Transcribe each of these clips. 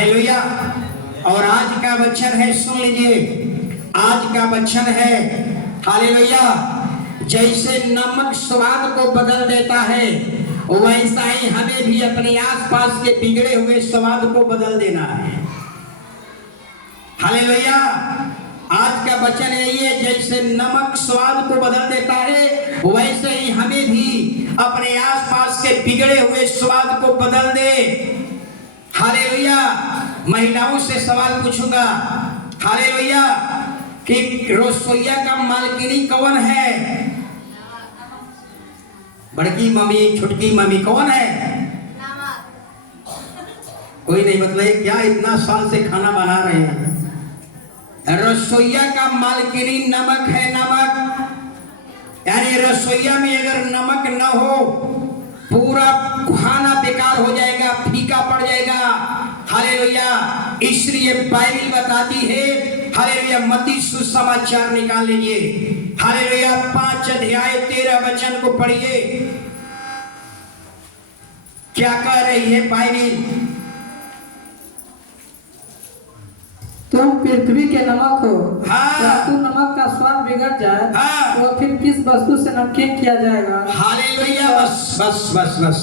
Hallelujah. और आज का वचन है, सुन लीजिए, आज का वचन है हालेलुया, जैसे नमक स्वाद को बदल देता है वैसा ही हमें भी अपने आसपास के बिगड़े हुए स्वाद को बदल देना है। हालेलुया। आज का वचन यही है, जैसे नमक स्वाद को बदल देता है वैसे ही हमें भी अपने आसपास के बिगड़े हुए स्वाद को बदल दे। हालेलुया। महिलाओं से सवाल पूछूंगा, हालेलुया, कि रसोईया का मालकिनी कौन है? बड़की मम्मी, छुटकी मम्मी कौन है? कोई नहीं बताए क्या? इतना साल से खाना बना रहे हैं। रसोईया का मालकिनी नमक है। नमक यानी रसोईया में अगर नमक न हो पूरा खाना बेकार हो जाएगा, फीका पड़ जाएगा। हालेलुया। इसलिए बाइबल बताती है, हालेलुया, मत्ती सुसमाचार निकाल लीजिए, हालेलुया, 5 अध्याय 13 वचन को पढ़िए। क्या कह रही है बाइबल? तुम पृथ्वी के नमक हो। हाँ। परंतु नमक का स्वाद बिगड़ जाए हाँ। तो फिर किस वस्तु से नमकीन किया जाएगा? हालेलुया। बस बस बस बस।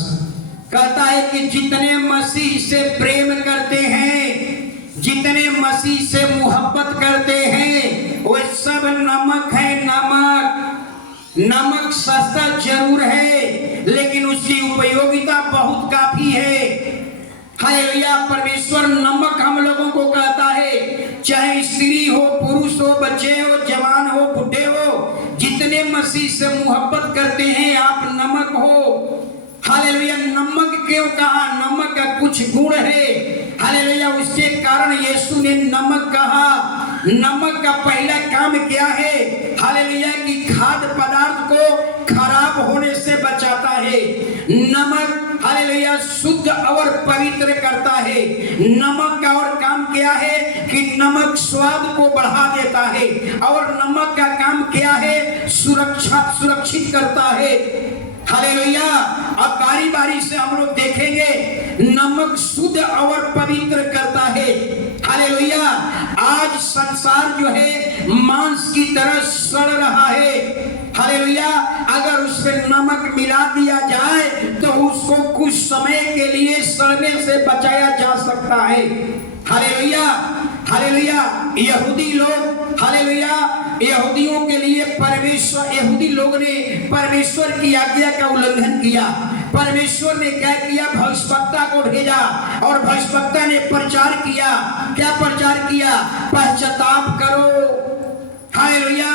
कहता है कि जितने मसीह से प्रेम करते हैं, जितने मसीह से मोहब्बत करते हैं, वो सब नमक है। नमक, नमक सस्ता जरूर है लेकिन उसकी उपयोगिता बहुत काफी है। हालेलुया। परमेश्वर नमक हम लोगों को कहता है, चाहे स्त्री हो, पुरुष हो, बच्चे हो, जवान हो, बुढ़े हो, जितने मसीह से मोहब्बत करते हैं आप नमक हो। हालेलुया। नमक क्यों कहा? नमक का कुछ गुण है। हालेलुया। उसके कारण यीशु ने नमक कहा। नमक का पहला काम क्या है? हालेलुया, कि खाद्य पदार्थ को खराब होने से बचाता है। नमक हालेलुया शुद्ध और पवित्र करता है। नमक का और काम क्या है? कि नमक स्वाद को बढ़ा देता है। और नमक का काम क्या है? सुरक्षित करता है। हालेलुया। अब बारी बारी से हम लोग देखेंगे, नमक शुद्ध और पवित्र करता है। हालेलुया। आज संसार जो है मांस की तरह सड़ रहा है। हालेलुया। अगर उसमें नमक मिला दिया जाए तो उसको कुछ समय के लिए सड़ने से बचाया जा सकता है। हालेलुया। हालेलुया। यहूदी लोग, हालेलुया, यहूदियों के लिए परमेश्वर, यहूदी लोगों ने परमेश्वर की आज्ञा का उल्लंघन किया। परमेश्वर ने क्या किया? भविष्यवक्ता को भेजा और भविष्यवक्ता ने प्रचार किया। क्या प्रचार किया? पश्चाताप करो। हालेलुया।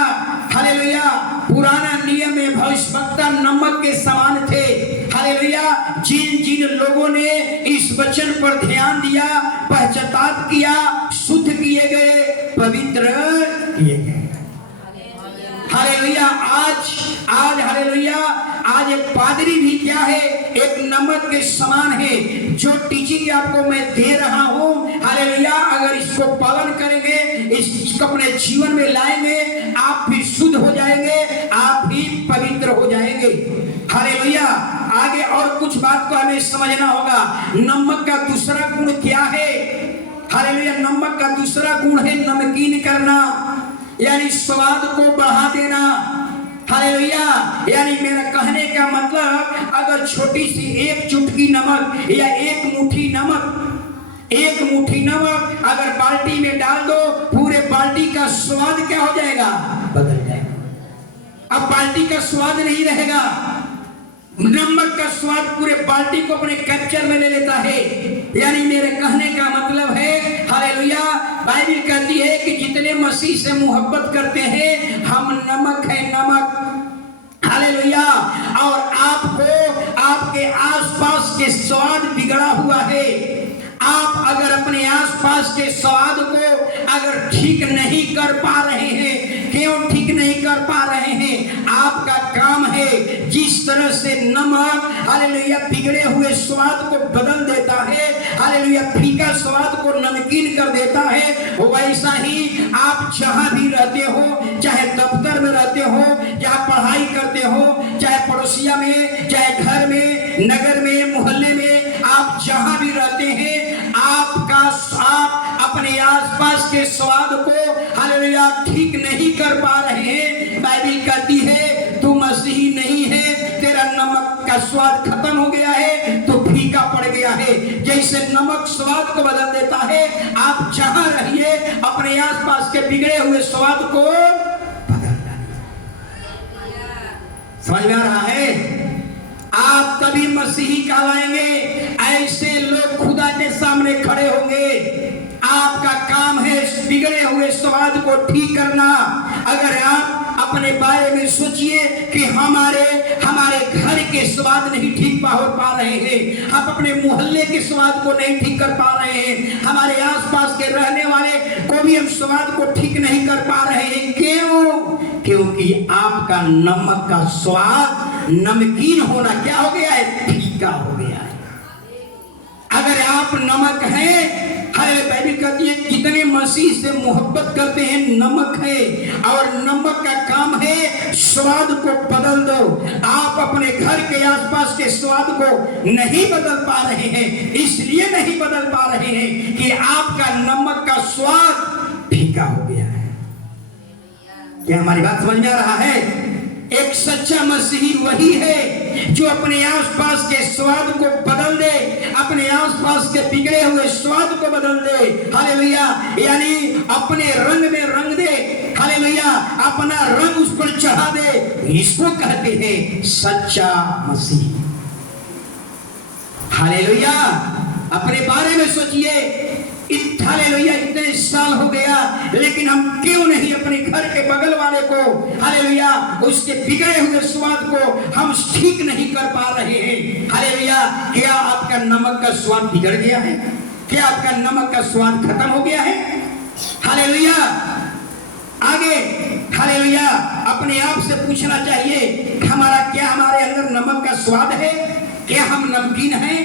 हालेलुया। पुराना नियम में भविष्यवक्ता नमक के समान थे। हालेलुया। जिन जिन लोगों ने इस वचन पर ध्यान दिया, पश्चाताप किया, शुद्ध किए गए, पवित्र किए गए। हालेलुया। आज हालेलुया, आज एक पादरी भी क्या है? एक नमक के समान है। जो टीचिंग आपको मैं दे रहा हूँ, हालेलुया, अगर इसको पालन करेंगे, इसको अपने जीवन में लाएंगे, आप भी शुद्ध हो जाएंगे, आप भी पवित्र हो जाएंगे। हालेलुया। आगे और कुछ बात को हमें समझना होगा। नमक का दूसरा गुण क्या है? हालेलुया। नमक का दूसरा गुण है नमकीन करना, यानी स्वाद को बढ़ा देना। हालेलुया। यानी मेरा कहने का मतलब, अगर छोटी सी एक चुटकी नमक या एक मुट्ठी नमक अगर बाल्टी में डाल दो, पूरे बाल्टी का स्वाद क्या हो जाएगा? बदल जाएगा। अब बाल्टी का स्वाद नहीं रहेगा। नमक का स्वाद पूरे बाल्टी को अपने कैप्चर में ले लेता है। यानी मेरे कहने का मतलब है, हालेलुया, बाइबल कहती है कि जितने मसीह से मोहब्बत करते हैं हम नमक है। नमक, हालेलुया। और आपको आपके आसपास के स्वाद बिगड़ा हुआ है। आप अगर अपने आसपास के स्वाद को अगर ठीक नहीं कर पा रहे हैं, क्यों ठीक नहीं कर पा रहे हैं? आपका काम है, जिस तरह से नमक हालेलुया बिगड़े हुए स्वाद को बदल देता है, हालेलुया फीका स्वाद को नमकीन कर देता है, वैसा ही आप जहां भी रहते हो, चाहे दफ्तर में रहते हो, जहां पढ़ाई करते हो, चाहे पड़ोसिया में, चाहे घर में, नगर में, मोहल्ले में, आप जहां भी रहते हैं, आपका के स्वाद को हालेलुया ठीक नहीं कर पा रहे हैं। बाइबल कहती है तू मसीही नहीं है, तेरा नमक का स्वाद खत्म हो गया है, तो फीका पड़ गया है। जैसे नमक स्वाद को बदल देता है, आप जहां रहिए अपने आसपास के बिगड़े हुए स्वाद को बदल डालिए। समझ में आ रहा है? आप तभी मसीही कहलाएंगे, ऐसे लोग खुदा के सामने खड़े होंगे। आपका काम है बिगड़े हुए स्वाद को ठीक करना। अगर आप अपने बारे में सोचिए कि हमारे घर के स्वाद नहीं ठीक हो पा रहे हैं, आप अपने मोहल्ले के स्वाद को नहीं ठीक कर पा रहे हैं, हमारे आसपास के रहने वाले को भी हम स्वाद को ठीक नहीं कर पा रहे हैं। क्यों? क्योंकि आपका नमक का स्वाद नमकीन होना क्या हो गया है? फीका हो गया है। अगर आप नमक हैं, हरे बाइबल कहती है जितने मसीह से मोहब्बत करते हैं नमक है, और नमक का काम है स्वाद को बदल दो। आप अपने घर के आसपास के स्वाद को नहीं बदल पा रहे हैं, इसलिए नहीं बदल पा रहे हैं कि आपका नमक का स्वाद फीका हो गया है। क्या हमारी बात समझ में आ रहा है? एक सच्चा मसीही वही है जो अपने आसपास के स्वाद को बदल दे, अपने आसपास के बिगड़े हुए स्वाद को बदल दे। हालेलुया! यानी अपने रंग में रंग दे। हालेलुया! अपना रंग उस पर चढ़ा दे। इसको कहते हैं सच्चा मसीह। हालेलुया! अपने बारे में सोचिए, हालेलुया, इतने साल हो गया, लेकिन हम क्यों नहीं अपने घर के बगल वाले को हालेलुया उसके बिगड़े हुए स्वाद को हम ठीक नहीं कर पा रहे हैं। हालेलुया! क्या आपका नमक का स्वाद बिगड़ गया है? क्या आपका नमक का स्वाद खत्म हो गया है? हालेलुया! आगे हालेलुया अपने आप से पूछना चाहिए, हमारे अंदर नमक का स्वाद है? क्या हम नमकीन हैं?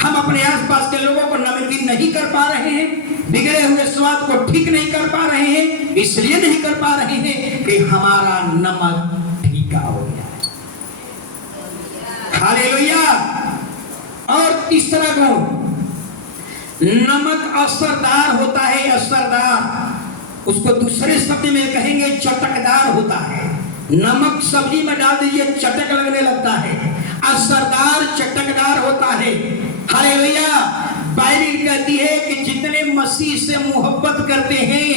हम अपने आसपास के लोगों को नमकीन नहीं कर पा रहे हैं, बिगड़े हुए स्वाद को ठीक नहीं कर पा रहे हैं। इसलिए नहीं कर पा रहे हैं कि हमारा नमक फीका हो गया है। हालेलुया! और तीसरा गुण, नमक असरदार होता है। असरदार, उसको दूसरे शब्द में कहेंगे चटकदार होता है। नमक सब्जी में डाल दीजिए, चटक लगने लगता है। असरदार चटकदार होता है। हालेलुया! बाइबल कहती है कि जितने मसीह से मोहब्बत करते हैं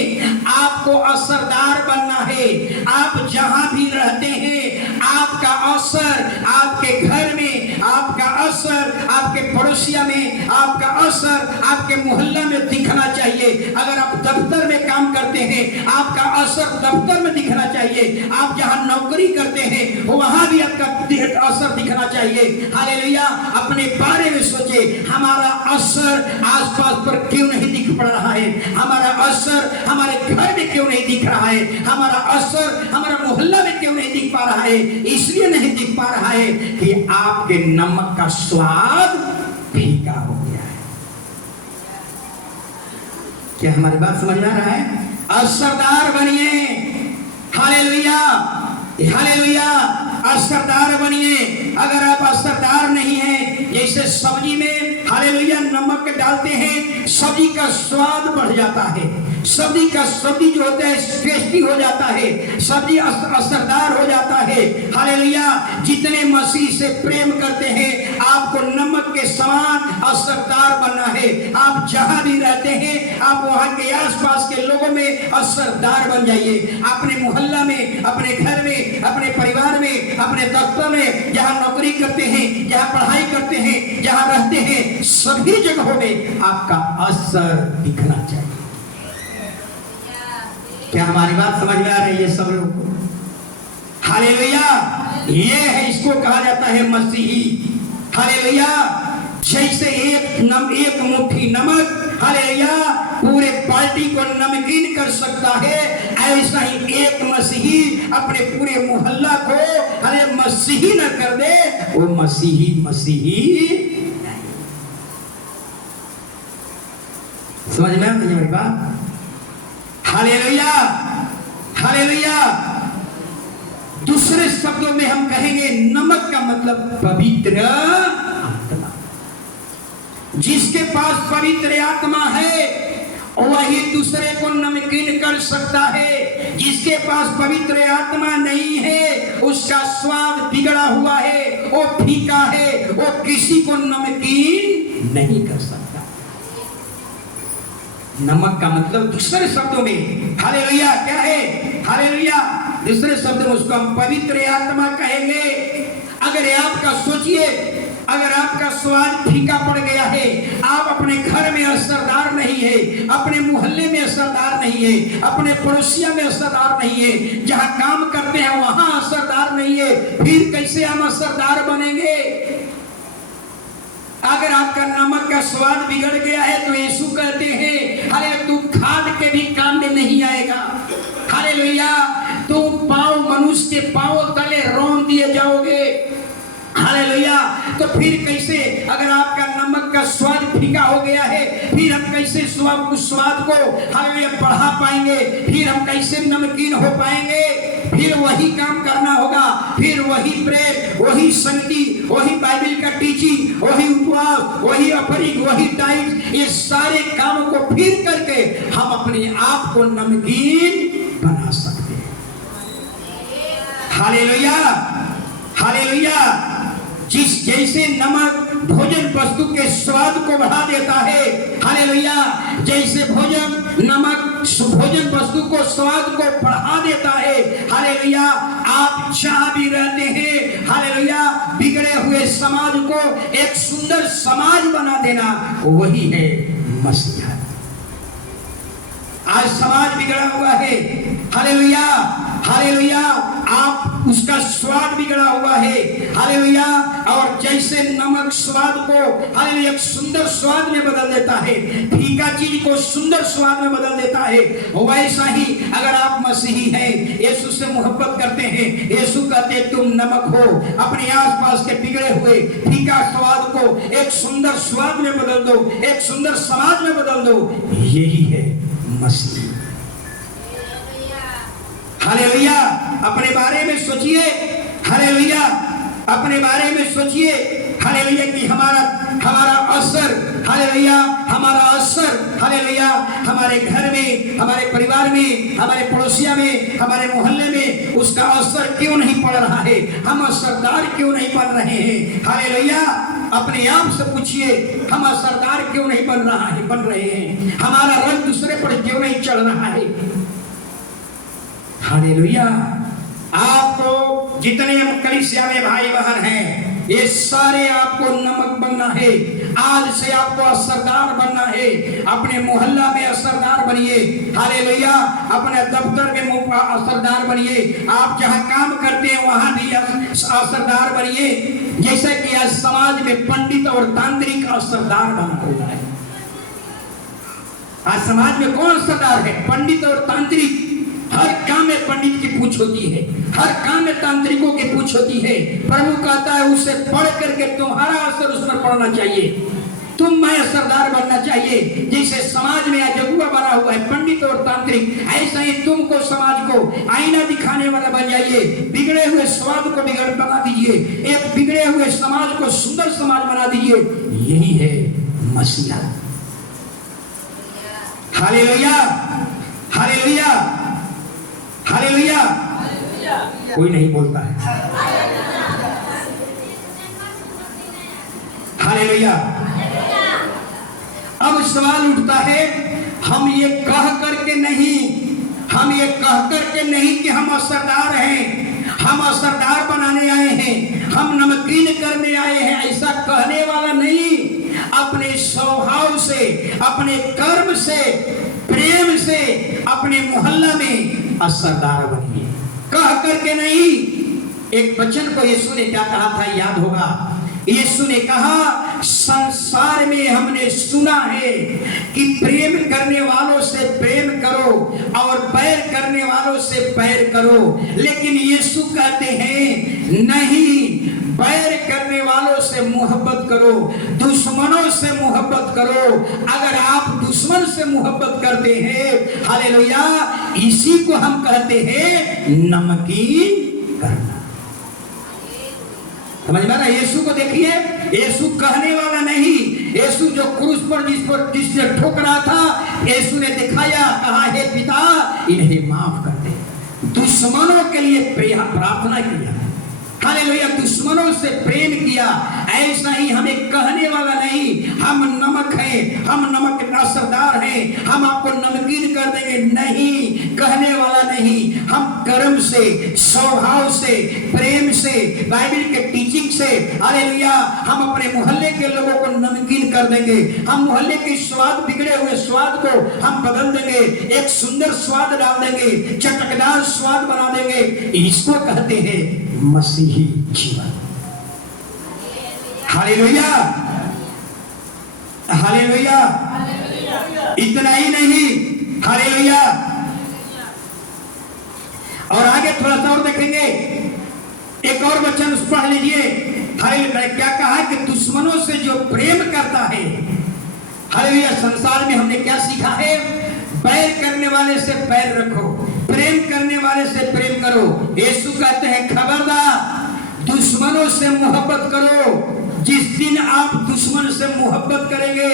आपको असरदार बनना है। आप जहां भी रहते हैं आपका असर आपके घर में, आपका असर आपके पड़ोसिया में, आपका असर आपके मोहल्ला में दिखना चाहिए। अगर आप दफ्तर में काम करते हैं आपका असर दफ्तर में दिखना चाहिए। आप जहां नौकरी करते हैं वहां भी आपका असर दिखना चाहिए। हालेलुया! अपने बारे में सोचे, हमारा असर आसपास पर क्यों नहीं दिख पड़ रहा है? हमारा असर हमारे घर में क्यों नहीं दिख रहा है? हमारा असर हमारा मोहल्ला में क्यों नहीं दिख पा रहा है? इसलिए नहीं दिख पा रहा है कि आपके नमक का स्वाद फीका हो गया है। क्या हमारी बात समझ में आ रहा है? असरदार बनिए। हालेलुया! हालेलुया! असरदार बनिए। अगर आप असरदार नहीं हैं, जैसे सब्जी में हालेलुया नमक डालते हैं, सब्जी का स्वाद बढ़ जाता है। सब्जी जो होता है टेस्टी हो जाता है, सब्जी असरदार हो जाता है। हालेलुया! जितने मसीह से प्रेम करते हैं आपको नमक के समान असरदार बनना है। आप जहां भी रहते हैं आप वहां के आसपास के लोगों में असरदार बन जाइए। अपने मोहल्ला में, अपने घर में, अपने परिवार में, अपने दफ्तर में, जहां नौकरी करते हैं, जहां पढ़ाई करते हैं, जहां रहते हैं, सभी जगहों में आपका असर दिखना चाहिए। क्या हमारी बात समझ में आ रही है सब लोगों को? हालेलुया! ये है, इसको कहा जाता है मसीही। हालेलुया! जैसे एक मुट्ठी नमक हालेलुया पूरे पार्टी को नमकीन कर सकता है, ऐसा ही एक मसीही अपने पूरे मोहल्ला को अरे मसीही न कर दे, वो मसीही नहीं। समझ में आ रही है मेरी बात? हालेलुया! हालेलुया! दूसरे शब्दों में हम कहेंगे नमक का मतलब पवित्र आत्मा। जिसके पास पवित्र आत्मा है वही दूसरे को नमकीन कर सकता है। जिसके पास पवित्र आत्मा नहीं है उसका स्वाद बिगड़ा हुआ है, वो फीका है, वो किसी को नमकीन नहीं कर सकता। नमक का मतलब दूसरे शब्दों में हालेलुया क्या है? हालेलुया दूसरे शब्दों में उसको हम पवित्र आत्मा कहेंगे। अगर आपका सोचिए, अगर आपका स्वाद फीका पड़ गया है, आप अपने घर में असरदार नहीं है, अपने मोहल्ले में असरदार नहीं है, अपने पड़ोसिया में असरदार नहीं है, जहां काम करते हैं वहां असरदार नहीं है, फिर कैसे हम असरदार बनेंगे? अगर आपका नमक का स्वाद बिगड़ गया है तो यीशु कहते हैं अरे तू खाद के भी काम में नहीं आएगा। हालेलुया तू पांव मनुष्य के पांव तले रौंद दिए जाओगे। हालेलुया तो फिर कैसे, अगर आपका नमक का स्वाद फीका हो गया है, फिर हम कैसे उस स्वाद को हालेलुया बढ़ा पाएंगे? फिर हम कैसे नमकीन हो पाएंगे? फिर वही काम करना होगा, फिर वही प्रेम, वही संगति, वही बाइबल का टीचिंग, वही उपवास, वही ऑफरिंग, वही टाइम, ये सारे कामों को फिर करके हम अपने आप को नमकीन बना सकते हैं। हालेलुया हालेलुया जिस जैसे नमक भोजन वस्तु के स्वाद को बढ़ा देता है, हालेलुया जैसे नमक भोजन वस्तु को स्वाद को बढ़ा देता है, हालेलुया आप चाह भी रहते हैं हालेलुया बिगड़े हुए समाज को एक सुंदर समाज बना देना, वही है मसीहा। आज समाज बिगड़ा हुआ है, हालेलुया हालेलुया आप उसका स्वाद बिगड़ा हुआ है, हालेलुया और जैसे नमक स्वाद को हालेलुया एक सुंदर स्वाद में बदल देता है, फीका चीज को सुंदर स्वाद में बदल देता है, वैसा ही अगर आप मसीही हैं, यीशु से मोहब्बत करते हैं, यीशु कहते हैं तुम नमक हो, अपने आसपास के बिगड़े हुए फीका स्वाद को एक सुंदर स्वाद में बदल दो, एक सुंदर समाज में बदल दो, यही है मसीह। हालेलुया अपने बारे में सोचिए, हालेलुया अपने बारे में सोचिए, हालेलुया कि हमारा असर, हालेलुया हमारा असर, हालेलुया हमारे घर में, हमारे परिवार में, हमारे पड़ोसिया में, हमारे मोहल्ले में उसका असर क्यों नहीं पड़ रहा है? हम असरदार क्यों नहीं बन रहे हैं? हालेलुया अपने आप से पूछिए हम असरदार क्यों नहीं बन रहे हैं? हमारा रंग दूसरे पर क्यों नहीं चढ़ रहा है? हालेलुया आपको जितने हम कलीसिया में भाई बहन हैं, ये सारे आपको नमक बनना है। आज से आपको असरदार बनना है। अपने मोहल्ला में असरदार बनिए, हालेलुया अपने दफ्तर में असरदार बनिए, आप जहां काम करते हैं वहां भी असरदार बनिए। जैसे कि आज समाज में पंडित और तांत्रिक असरदार बना हुआ है। आज समाज में कौन असरदार है? पंडित और तांत्रिक। हर काम में पंडित की पूछ होती है, हर काम में तांत्रिकों की पूछ होती है। प्रभु कहता है उससे पढ़ करके तुम्हारा असर उस पर पड़ना चाहिए, तुम मैं असरदार बनना चाहिए। जैसे समाज में अजगुआ बना हुआ है पंडित और तांत्रिक, ऐसा ही तुमको समाज को आईना दिखाने वाला बन जाइए। बिगड़े हुए स्वाद को बिगड़ बना दीजिए, एक बिगड़े हुए समाज को सुंदर समाज बना दीजिए। यही है मसीहा। हालेलुया हालेलुया हालेलुया कोई नहीं बोलता है। हालेलुया अब सवाल उठता है, हम ये कह करके नहीं कि हम असरदार हैं, हम असरदार बनाने आए हैं, हम नमकीन करने आए हैं, ऐसा कहने वाला नहीं। अपने स्वभाव से, अपने कर्म से, प्रेम से अपने मोहल्ला में असरदार बनिए, कह करके नहीं। एक वचन को यीशु ने क्या कहा था याद होगा? यीशु ने कहा संसार में हमने सुना है कि प्रेम करने वालों से प्रेम करो और बैर करने वालों से बैर करो, लेकिन यीशु कहते हैं नहीं, बैर करने वालों से मोहब्बत करो, दुश्मनों से मोहब्बत करो। अगर आप दुश्मन से मोहब्बत करते हैं, हालेलुया इसी को हम कहते हैं नमकीन करना। समझ में आ रहा? यीशु को देखिए, यीशु कहने वाला नहीं, यीशु जो क्रूस पर जिसने ठोकरा था, यीशु ने दिखाया, कहा हे पिता इन्हें माफ कर दे। दुश्मनों के लिए प्रार्थना किया, हालेलुया, दुश्मनों से प्रेम किया। ऐसा ही हमें कहने वाला नहीं हम नमक हैं, हम नमक असरदार हैं, हम आपको नमकीन कर देंगे, नहीं, कहने वाला नहीं। हम कर्म से, स्वभाव से, प्रेम से, बाइबल के टीचिंग से, हालेलुया, हम अपने मोहल्ले के लोगों को नमकीन कर देंगे। हम मोहल्ले के स्वाद, बिगड़े हुए स्वाद को हम बदल देंगे, एक सुंदर स्वाद डाल देंगे, चटकदार स्वाद बना देंगे। इसको कहते हैं मसीही जीवन। Hallelujah, hallelujah. इतना ही नहीं, हालेलुया, और आगे थोड़ा सा और देखेंगे, एक और वचन पढ़ लीजिए। हालेलुया, क्या कहा कि दुश्मनों से जो प्रेम करता है, हालेलुया, संसार में हमने क्या सीखा है? बैर करने वाले से बैर रखो, प्रेम करने वाले से प्रेम करो। यीशु कहते हैं खबरदार, दुश्मनों से मोहब्बत करो। जिस दिन आप दुश्मन से मोहब्बत करेंगे,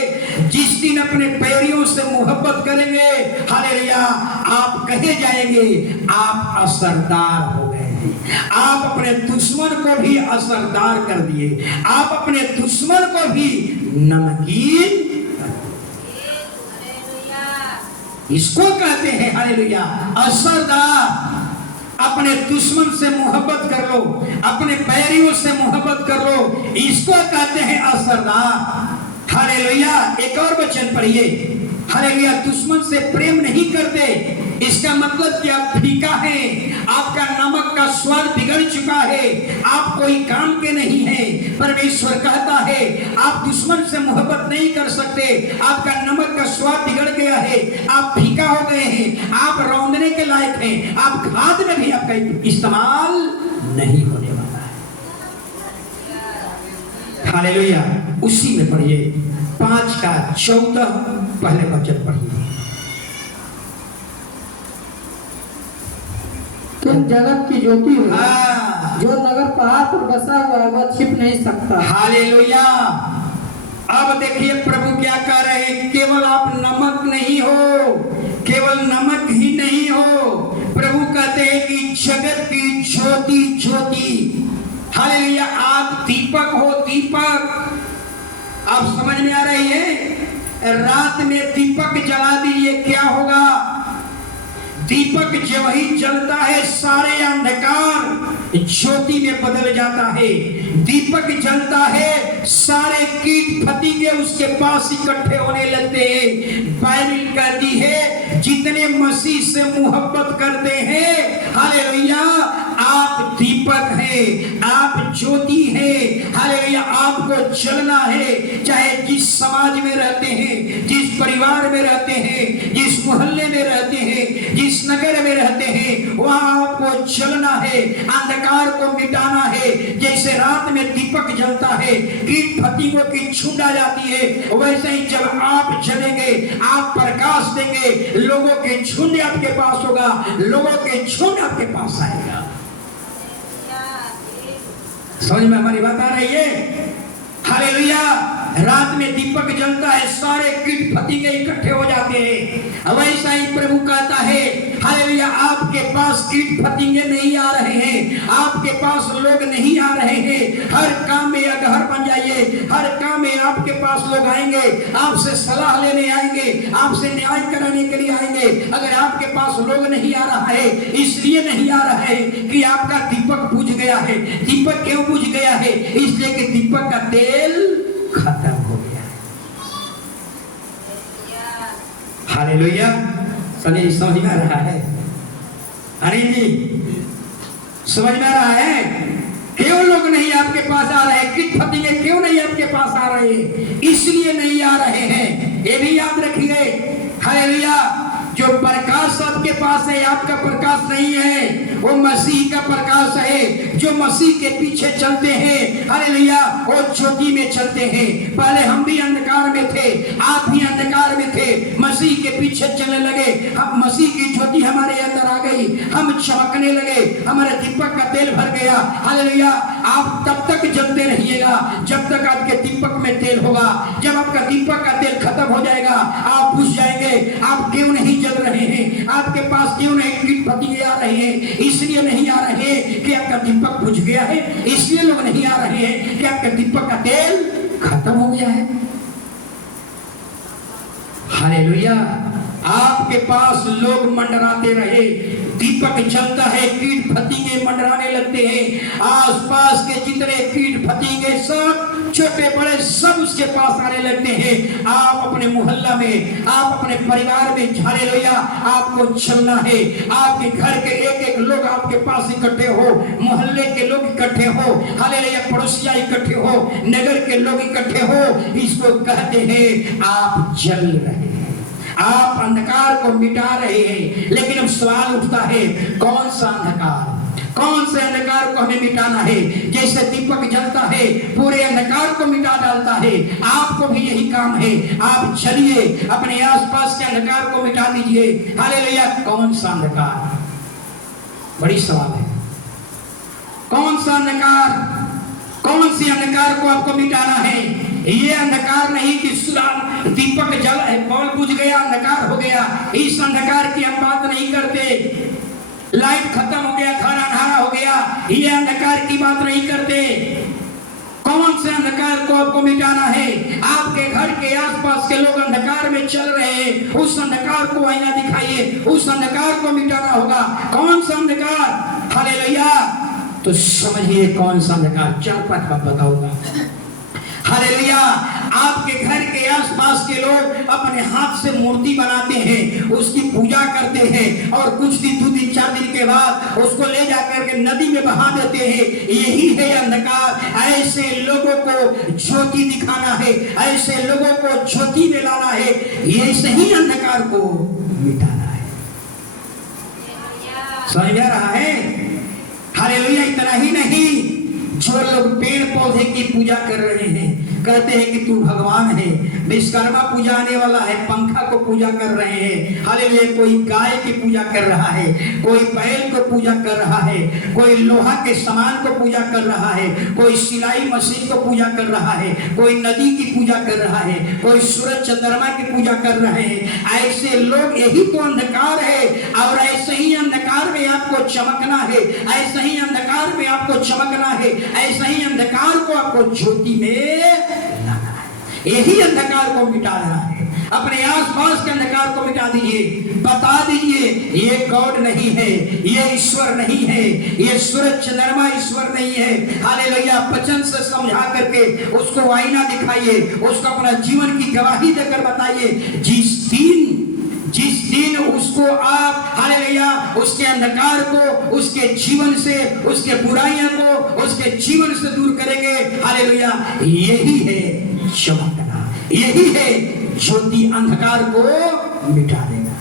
जिस दिन अपने पैरियों से मोहब्बत करेंगे, हालेलुया, आप कहे जाएंगे आप असरदार हो गए, आप अपने दुश्मन को भी असरदार कर दिए, आप अपने दुश्मन को भी नमकीन। इसको कहते हैं हालेलुया असरदार। अपने दुश्मन से मोहब्बत कर लो, अपने बैरियों से मोहब्बत कर लो, इसको कहते हैं असरदार। हालेलुया, एक और वचन पढ़िए, हालेलुया, दुश्मन से प्रेम नहीं करते, इसका मतलब कि आप फीका है, आपका नमक का स्वाद बिगड़ चुका है, आप कोई काम के नहीं हैं। परमेश्वर कहता है आप दुश्मन से मोहब्बत नहीं कर सकते, आपका नमक का स्वाद बिगड़ गया है, आप फीका हो गए हैं, आप रौंदने के लायक हैं, आप खाद में भी आपका इस्तेमाल नहीं होने वाला है। हालेलुया, उसी में पढ़िए 5:14 पहले वचन पढ़िए। तुम जगत की ज्योति हो, जो नगर पहाड़ पर बसा हुआ है वह छिप नहीं सकता। हालेलुया। अब देखिए प्रभु क्या कह रहे हैं, केवल आप नमक नहीं हो, केवल नमक ही नहीं हो, प्रभु कहते हैं कि जगत की ज्योति ज्योति। हालेलुया, आप दीपक हो, दीपक। अब समझ में आ रही है? रात में दीपक जला दीजिए, क्या होगा? दीपक जब ही जलता है सारे अंधकार ज्योति में बदल जाता है। दीपक जलता है, सारे कीट फतिंगे उसके पास इकट्ठे होने लगते हैं। बाइबल कहती है जितने मसीह से मोहब्बत करते हैं, हालेलुया, आप दीपक हैं, आप ज्योति हैं। हालेलुया, आपको जलना है, चाहे जिस समाज में रहते हैं, जिस परिवार में रहते हैं, जिस मोहल्ले में रहते हैं, जिस नगर में रहते हैं, वहां आपको जलना है, अंधकार को मिटाना है। जैसे रात में दीपक जलता है, कीट फतिंगों की छूट आ जाती है, वैसे ही जब आप जलेंगे, आप प्रकाश देंगे, लोगों के झुंड आपके पास होगा, लोगों के झुंड आपके पास आएगा। समझ में हमारी बात आ रही है? हालेलुया, रात में दीपक जलता है, सारे कीट फतिंगे इकट्ठे हो जाते हैं। वैसा ही प्रभु कहता है, हालेलुया, आपके पास कीट फतिंगे नहीं आ रहे हैं, आपके पास लोग नहीं आ रहे हैं। हर काम में अगहर बन जाइए, हर काम में आपके पास लोग आएंगे, आपसे सलाह लेने आएंगे, आपसे न्याय कराने के लिए आएंगे। अगर आपके पास लोग नहीं आ रहा है, इसलिए नहीं आ रहा है कि आपका दीपक बुझ गया है। दीपक क्यों बुझ गया है? इसलिए कि दीपक का तेल खत्म हो गया है। हालेलुया, समझ में आ रहा है? अरे जी, समझ में आ रहा है? क्यों लोग नहीं आपके पास आ रहे? कीट फतिंगे क्यों नहीं आपके पास आ रहे? इसलिए नहीं आ रहे हैं, ये भी याद रखिए। हालेलुया, जो प्रकाश आपके पास है, आपका प्रकाश नहीं है, वो मसीह का प्रकाश है। जो मसीह के पीछे चलते हैं, हालेलुया, वो ज्योति में चलते हैं। पहले हम भी अंधकार में थे, आप भी अंधकार में थे, मसीह मसीह के पीछे चलने लगे, अब मसीह की ज्योति हमारे अंदर आ गई, हम चमकने लगे, हमारे दीपक का तेल भर गया। हालेलुया। आप तब तक जलते रहिएगा जब तक आपके दीपक में तेल होगा। जब आपका दीपक का तेल खत्म हो जाएगा आप बुझ जाएंगे। आप क्यों नहीं जल रहे हैं? आपके पास क्यों नहीं कीट पतंगे आ रहे हैं? इसलिए नहीं आ रहे हैं कि आपका दीपक बुझ गया है, इसलिए लोग नहीं आ रहे हैं कि आपके दीपक का तेल खत्म हो गया है। हालेलुया। आपके पास लोग मंडराते रहे, दीपक जलता है, कीट फतिंगे मंडराने लगते हैं। आसपास के जितने कीट फतिंगे सब छोटे बड़े सब उसके पास आने लगते हैं। आप अपने मोहल्ला में, आप अपने परिवार में, हालेलुया, आपको चलना है। आपके घर के एक एक लोग आपके पास इकट्ठे हो, मोहल्ले के लोग इकट्ठे हो, हालेलुया, पड़ोसिया इकट्ठे हो, नगर के लोग इकट्ठे हो। इसको कहते हैं आप जल रहे हैं, आप अंधकार को मिटा रहे हैं। लेकिन अब सवाल उठता है, कौन सा अंधकार, कौन से अंधकार को हमें मिटाना है? जैसे दीपक जलता है पूरे अंधकार को मिटा डालता है, आपको भी यही काम है। आप चलिए अपने आसपास के अंधकार को मिटा दीजिए। हालेलुया। कौन सा अंधकार? बड़ी सवाल है। कौन सा अंधकार, कौन सी अंधकार को आपको मिटाना है? ये अंधकार नहीं कि दीपक जल है, बॉल बुझ गया, अंधकार हो गया। इस अंधकार की हम बात नहीं करते। लाइट खत्म हो गया, खाना अंधारा हो गया, ये अंधकार की बात नहीं करते। कौन से अंधकार को आपको मिटाना है? आपके घर के आसपास के लोग अंधकार में चल रहे हैं, उस अंधकार को आईना दिखाइए, उस अंधकार को मिटाना होगा। कौन सा अंधकार? हालेलुया। तो समझिए कौन सा अंधकार, 4-5 बात बताऊंगा। हालेलुया। आपके घर के आसपास के लोग अपने हाथ से मूर्ति बनाते हैं, उसकी पूजा करते हैं और कुछ दिन 2 दिन 4 दिन के बाद उसको ले जाकर के नदी में बहा देते हैं। यही है अंधकार। ऐसे लोगों को ज्योति दिखाना है, ऐसे लोगों को ज्योति में लाना है, ऐसे ही अंधकार को मिटाना है। समझ में आ रहा है? हालेलुया। इतना ही नहीं, जो लोग पेड़ पौधे की पूजा कर रहे हैं, कहते हैं कि तू भगवान है, विश्वकर्मा पूजा आने वाला है, पंखा को पूजा कर रहे हैं। हालेलुया। कोई गाय की पूजा कर रहा है, कोई बैल को पूजा कर रहा है, कोई लोहा के सामान को पूजा कर रहा है, कोई सिलाई मशीन को पूजा कर रहा है, कोई नदी की पूजा कर रहा है, कोई सूरज चंद्रमा की पूजा कर रहे हैं। ऐसे लोग, यही तो अंधकार है। और ऐसे ही अंधकार में आपको चमकना है, ऐसे ही अंधकार में आपको चमकना है, ऐसे ही अंधकार को आपको ज्योति में लाना है। यही अंधकार को मिटा रहा है। अपने आसपास के अंधकार को मिटा दीजिए, बता दीजिए ये गॉड नहीं है, ये ईश्वर नहीं है, ये सूरज चंद्रमा ईश्वर नहीं है। हालेलुया। वचन से समझा करके उसको आईना दिखाइए, उसको अपना जीवन की गवाही देकर बताइए। जिस दिन उसको आप, हालेलुया, उसके अंधकार को, उसके जीवन से, उसके बुराइयों को उसके जीवन से दूर करेंगे, हालेलुया, यही है चमकना, यही है ज्योति अंधकार को मिटा देगा।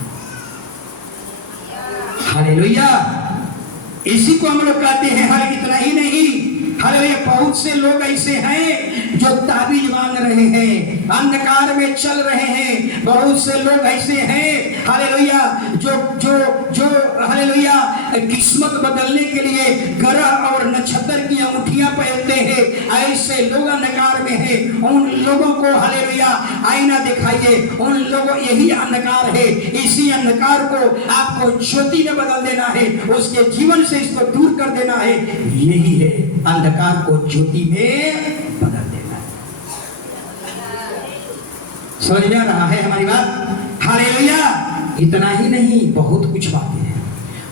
हालेलुया। इसी को हम लोग कहते हैं। हाल इतना ही नहीं, हालेलुया, बहुत से लोग ऐसे हैं जो ताबीज बांध रहे हैं, अंधकार में चल रहे हैं। बहुत से लोग ऐसे हैं, हालेलुया, जो हालेलुया, किस्मत बदलने के लिए ग्रह और नक्षत्र की अंगूठियां पहनते हैं। ऐसे लोग अंधकार में हैं। उन लोगों को, हालेलुया, आईना दिखाइए। उन लोगों, यही अंधकार है, इसी अंधकार को आपको ज्योति में बदल देना है, उसके जीवन से इसको दूर कर देना है। यही है अंधकार को ज्योति में बदल देना है। समझ में आ रहा है हमारी बात? हालेलुया। इतना ही नहीं, बहुत कुछ बातें हैं।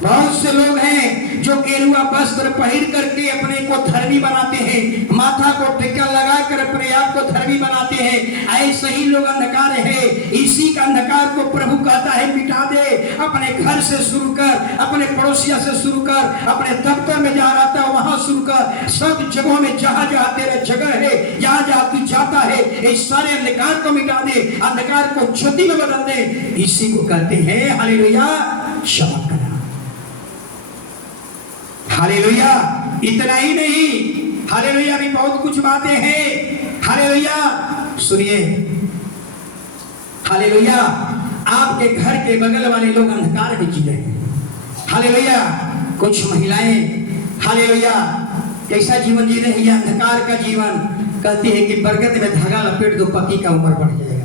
बहुत से लोग हैं जो गेरुआ वस्त्र पहन करके अपने को धर्मी बनाते हैं, माथा को टिका लगा कर अपने आप को धर्मी बनाते हैं। ऐसे ही लोग अंधकार है। इसी का अंधकार को प्रभु कहता है मिटा दे। अपने घर से शुरू कर, अपने पड़ोसिया से शुरू कर, अपने दफ्तर में जहाँ रहता है वहां शुरू कर, सब जगहों में जहाँ जहाँ तेरे जगह है, जहाँ जहाँ तू जाता है, इस सारे अंधकार को मिटा दे, अंधकार को ज्योति में बदल दे। इसी को कहते हैं, हालेलुया, क्षमा करना। हालेलुया। इतना ही नहीं, हालेलुया, भी बहुत कुछ बातें हैं। हालेलुया। सुनिए, हालेलुया, आपके घर के बगल वाले लोग अंधकार में जी रहे हैं। हालेलुया। कुछ महिलाएं हालेलुया कैसा जीवन जी रही है, अंधकार का जीवन। कहती है कि बरगद में धागा लपेट दो, पति का उम्र बढ़ जाएगा।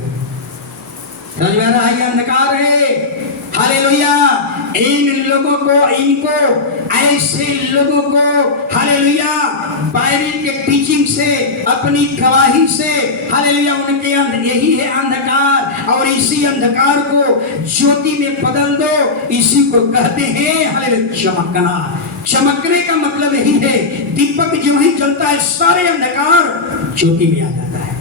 समझ में आ रहा है, ये अंधकार है। हालेलुया। इन लोगों को, इनको, ऐसे लोगों को हालेलुया बाइबल के टीचिंग से, अपनी गवाही से हालेलुया उनके यही है अंधकार, और इसी अंधकार को ज्योति में बदल दो। इसी को कहते हैं हालेलुया चमकना। चमकने का मतलब यही है, दीपक जो ही जलता है सारे अंधकार ज्योति में आ जाता है।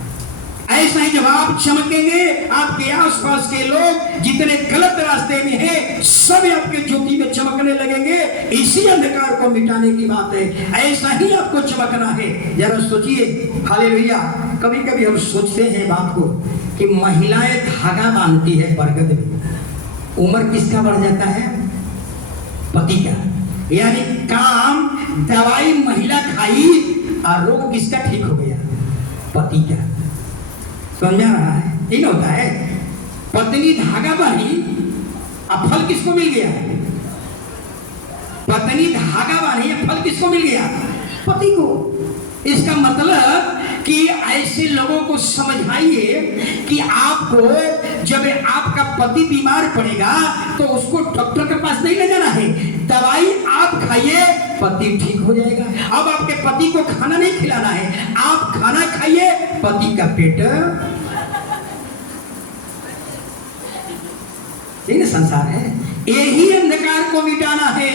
ऐसा ही जब आप चमकेंगे, आपके आसपास के लोग जितने गलत रास्ते में हैं सब आपके ज्योति में चमकने लगेंगे। इसी अंधकार को मिटाने की बात है, ऐसा ही आपको चमकना है। जरा सोचिए हालेलुया। कभी कभी हम सोचते हैं बात को कि महिलाएं धागा बांधती है बरगद में, उम्र किसका बढ़ जाता है? पति का। यानी काम दवाई महिला खाई और रोग किसका ठीक हो गया? पति का। समझ रहा है? ठीक होता है। पत्नी धागा बांधी, अब फल किसको मिल गया? पत्नी धागा बांधी, फल किसको मिल गया? पति को। इसका मतलब कि ऐसे लोगों को समझाइए कि आपको जब आपका पति बीमार पड़ेगा तो उसको डॉक्टर के पास नहीं ले जाना है, दवाई आप खाइए, पति ठीक हो जाएगा। अब आपके पति को खाना नहीं खिलाना है, आप खाना खाइए, पति का पेट। ये संसार है। यही अंधकार को मिटाना है,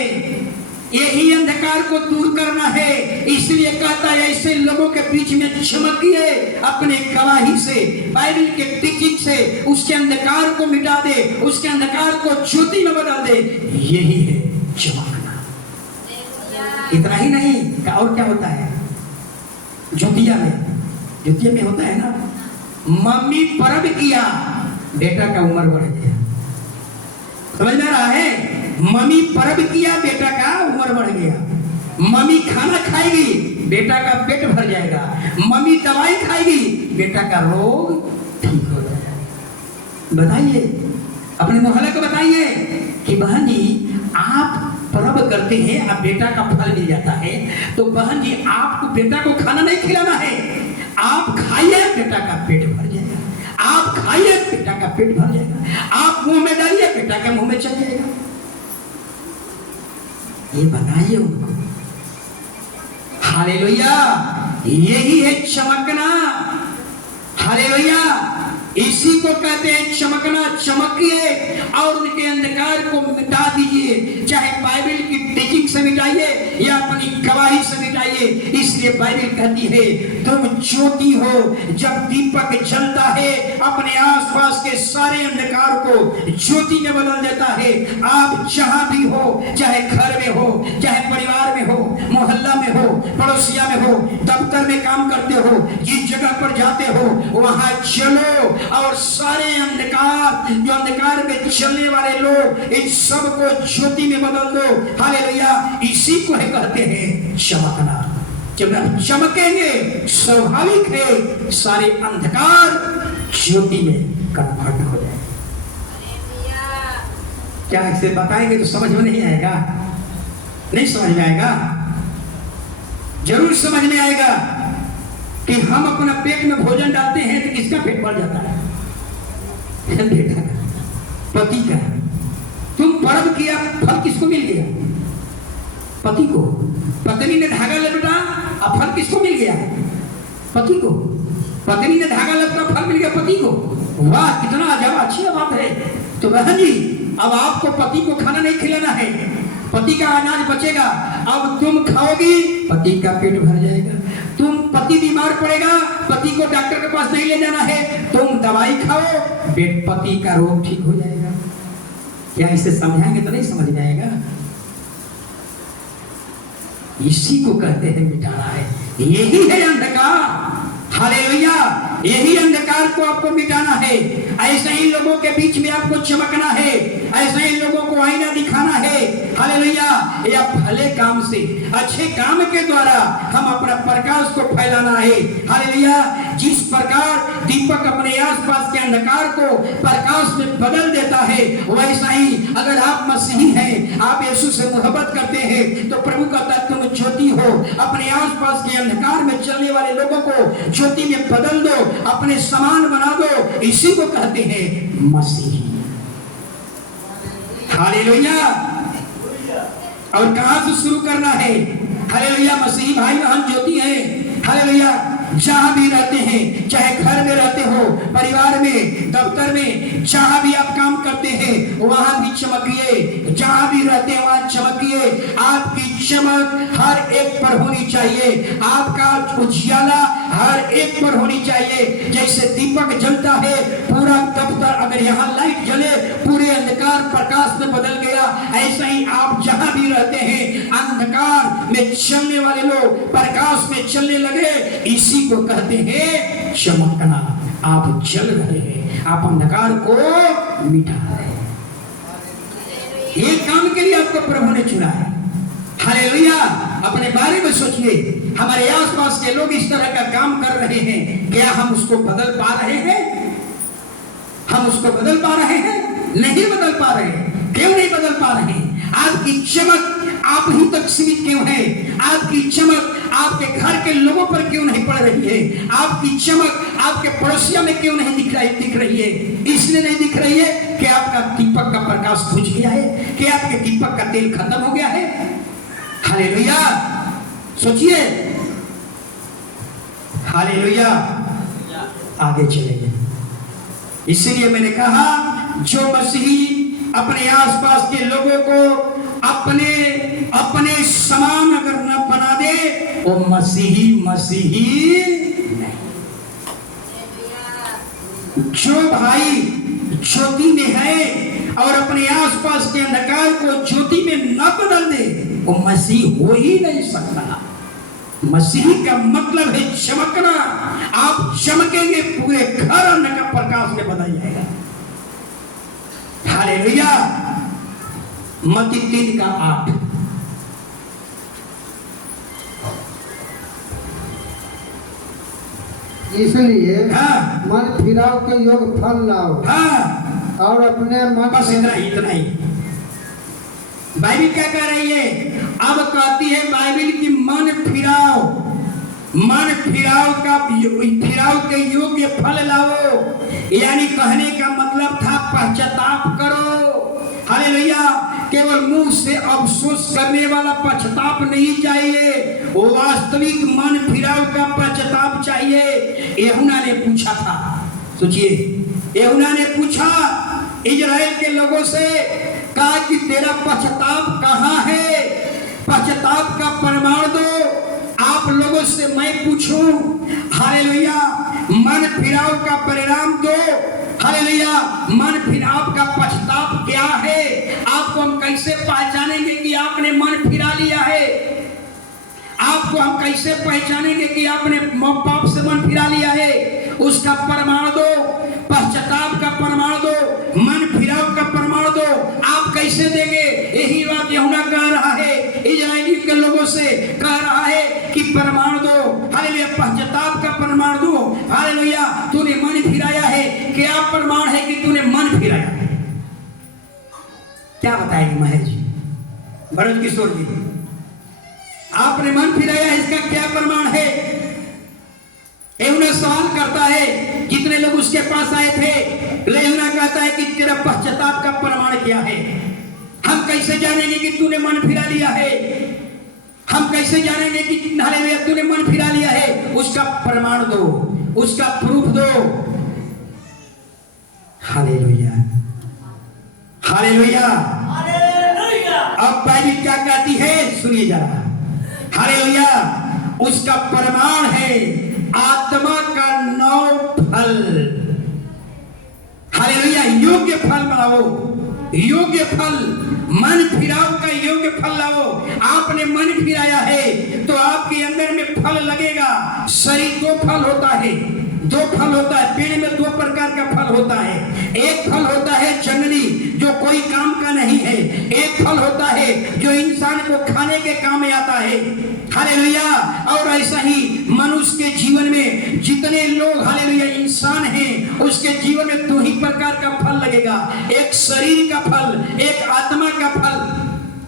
यही अंधकार को दूर करना है। इसलिए कहता है ऐसे लोगों के बीच में चमकिए अपने गवाही से, बाइबल के टीचिंग से, उसके अंधकार को मिटा दे, उसके अंधकार को ज्योति में बदल दे। यही है चमकना। इतना ही नहीं, और क्या होता है? ज्योतिया में होता है ना, मम्मी पर्व किया, बेटा का उम्र बढ़ गया। समझ में रहा है? मम्मी पर्व किया, बेटा का उम्र बढ़ गया। मम्मी खाना खाएगी, बेटा का पेट भर जाएगा। मम्मी दवाई खाएगी, बेटा का रोग ठीक हो जाएगा। बताइए, अपने मोहल्ले को बताइए कि बहन जी आप पर्व करते हैं, अब बेटा का फल मिल जाता है, तो बहन जी आपको बेटा को खाना नहीं खिलाना है, आप खाइए, बेटा का पेट भर जाएगा। आप खाइए, बेटा का पेट भर जाएगा। आप मुंह में डालिए, बेटा के मुंह में चल जाएगा। ये बताइए उनको। हालेलुया। यही है चमकना। हालेलुया। इसी को कहते हैं चमकना। चमकिए और उनके अंधकार को मिटा दीजिए, चाहे बाइबल की टीचिंग से मिटाइए या अपनी गवाही से मिटाइए। इसलिए बाइबल कहती है तुम ज्योति हो। जब दीपक जलता है अपने आसपास के सारे अंधकार को ज्योति में बदल देता है। आप जहां भी हो, चाहे घर में हो, चाहे परिवार में हो, मोहल्ला में हो, पड़ोसिया में हो, दफ्तर में काम करते हो, जिस जगह पर जाते हो वहां चलो और सारे अंधकार, जो अंधकार में चलने वाले लोग, इन सब को ज्योति में बदल दो। हालेलुया। इसी को है कहते हैं चमकना। जब आप चमकेंगे, स्वाभाविक है सारे अंधकार ज्योति में कन्वर्ट हो जाए। क्या इसे बताएंगे तो समझ में नहीं आएगा? नहीं समझ में आएगा? जरूर समझ में आएगा कि हम अपना पेट में भोजन डालते हैं तो किसका पेट भर जाता है? बेटा का, पति का। तुम पर्व किया, फल किसको मिल गया? पति को। पत्नी ने धागा लपेटा, अब फल किसको मिल गया? पति को। पत्नी ने धागा लपेटा, फल मिल गया पति को। वाह, कितना अजब, अच्छी बात है। तो बहन जी अब आपको पति को खाना नहीं खिलाना है, पति का अनाज बचेगा, अब तुम खाओगी, पति का पेट भर जाएगा। तुम पति बीमार पड़ेगा, पति को डॉक्टर के पास नहीं ले जाना है, तुम दवाई खाओ, पति का रोग ठीक हो जाएगा। क्या इसे समझाएंगे तो नहीं समझ में आएगा? इसी को कहते हैं मिटाना है। यही है अंधकार। हालेलुया। यही अंधकार को आपको मिटाना है। ऐसे ही लोगों के बीच में आपको चमकना है। ऐसा ही लोगों को आईना दिखाना है, हालेलुया, या भले काम से, अच्छे काम के द्वारा हम अपना प्रकाश को फैलाना है, हालेलुया। जिस प्रकार दीपक अपने आसपास के अंधकार को प्रकाश में बदल देता है, वैसा ही अगर आप मसीही हैं, आप यीशु से मोहब्बत करते हैं, तो प्रभु कहता है तुम ज्योति हो, अपने आसपास के अंधकार में चलने वाले लोगों को ज्योति में बदल दो, अपने समान बना दो। इसी को कहते हैं मसीही, हालेलुया। और कहां से शुरू करना है? हालेलुया, मसीही भाई बहन ज्योति हैं, हालेलुया। जहां भी रहते हैं, चाहे घर में रहते हो, परिवार में, दफ्तर में, जहां भी आप काम करते हैं वहां भी चमकिए, जहां भी रहते हैं वहां चमकिए। आपकी चमक हर एक पर होनी चाहिए, आपका उजियाला हर एक पर होनी चाहिए। जैसे दीपक जलता है, पूरा दफ्तर अगर यहाँ लाइट जले पूरे अंधकार प्रकाश में बदल गया, ऐसा ही आप जहां भी रहते हैं अंधकार में चलने वाले लोग प्रकाश में चलने लगे, इसी को कहते हैं चमकना। आप जल रहे हैं, आप अंधकार को मिटा रहे हैं। ये काम के लिए आपको प्रभु ने चुना है, हालेलुया। अपने बारे में सोचिए, हमारे आसपास के लोग इस तरह का काम कर रहे हैं, क्या हम उसको बदल पा रहे हैं? हम उसको बदल पा रहे हैं? नहीं बदल पा रहे। क्यों नहीं बदल पा रहे? आपकी चमक आप ही तक सीमित क्यों है? आपकी चमक आपके घर के लोगों पर क्यों नहीं पड़ रही है? आपकी चमक आपके पड़ोसियों में क्यों नहीं दिख रही है? इसलिए नहीं दिख रही है कि आपका दीपक का प्रकाश बुझ गया है, कि आपके दीपक का तेल खत्म हो गया है। हालेलुया, सोचिए, हालेलुया। आगे चलेंगे। इसलिए मैंने कहा, जो मसीही अपने आसपास के लोगों को अपने समान अगर न बना दे, वो मसीही नहीं। जो भाई ज्योति में है और अपने आसपास के अंधकार को ज्योति में न बदल दे, वो मसीह हो ही नहीं सकता। मसीही का मतलब है चमकना। आप चमकेंगे, पूरे घर अंधकार प्रकाश में बदल जाएगा। हालेलुया। मत्ती 3:8। इसलिए हाँ, मन फिराव के योग फल लाओ, हाँ, और अपने मन, बस इतना ही। बाइबिल क्या कह रही है? अब कहती है बाइबिल की मन फिराव के योग्य फल लाओ। यानी कहने का मतलब था पश्चाताप करो। हालेलुया। केवल मुंह से अफसोस करने वाला पश्चाताप नहीं चाहिए, वो वास्तविक मन फिराव का पश्चाताप चाहिए। यूहन्ना ने पूछा था, सोचिए, यूहन्ना ने पूछा इजराइल के लोगों से, कहा कि तेरा पश्चाताप कहाँ है? पश्चाताप का प्रमाण दो। आप लोगों से मैं पूछूं, हालेलुया, मन फिराव का परिणाम दो। हालेलुया, मन फिराव का पश्चाताप क्या है? आपको हम कैसे पहचानेंगे कि आपने मन फिरा लिया है? आपको हम कैसे पहचानेंगे कि आपने पाप से मन फिरा लिया है? उसका प्रमाण दो, पश्चाताप का प्रमाण दो, मन फिराव का प्रमाण दो। आप कैसे देंगे? यही बात यूहन्ना कह रहा है, इजराइली के लोगों से कह रहा है कि प्रमाण दो। हालेलुया, पश्चाताप का प्रमाण दो। हालेलुया, तूने मन फिराया है। क्या प्रमाण है कि तूने मन फिराया है? क्या बताएंगे महेश जी, भरत किशोर जी? आपने मन फिराया है, इसका क्या प्रमाण है? यूहन्ना सवाल करता है। जितने लोग उसके पास आए थे, यूहन्ना कहता है कि तेरा पश्चाताप का प्रमाण क्या है? हम कैसे जानेंगे कि तूने मन फिरा लिया है? हम कैसे जानेंगे कि हालेलुया तूने मन फिरा लिया है? उसका प्रमाण दो, उसका प्रूफ दो। Hallelujah, hallelujah. अब बाइबिल क्या कहती है, सुनिए जरा। हालेलुया, उसका प्रमाण है आत्मा का 9 फल। हालेलुया, योग्य फल बनाओ, योग्य फल, मन फिराव का योग्य फल लाओ। आपने मन फिराया है तो आपके अंदर में फल लगेगा। शरीर 2 फल होता है, दो फल होता है, पेड़ में दो प्रकार का फल होता है। एक फल होता है जंगली, जो कोई काम का नहीं है। एक फल होता है जो इंसान को खाने के काम में आता है। हालेलुया। और ऐसा ही मनुष्य के जीवन में जितने लोग हालेलुया इंसान हैं, उसके जीवन में दो ही प्रकार का फल लगेगा, एक शरीर का फल, एक आत्मा का फल।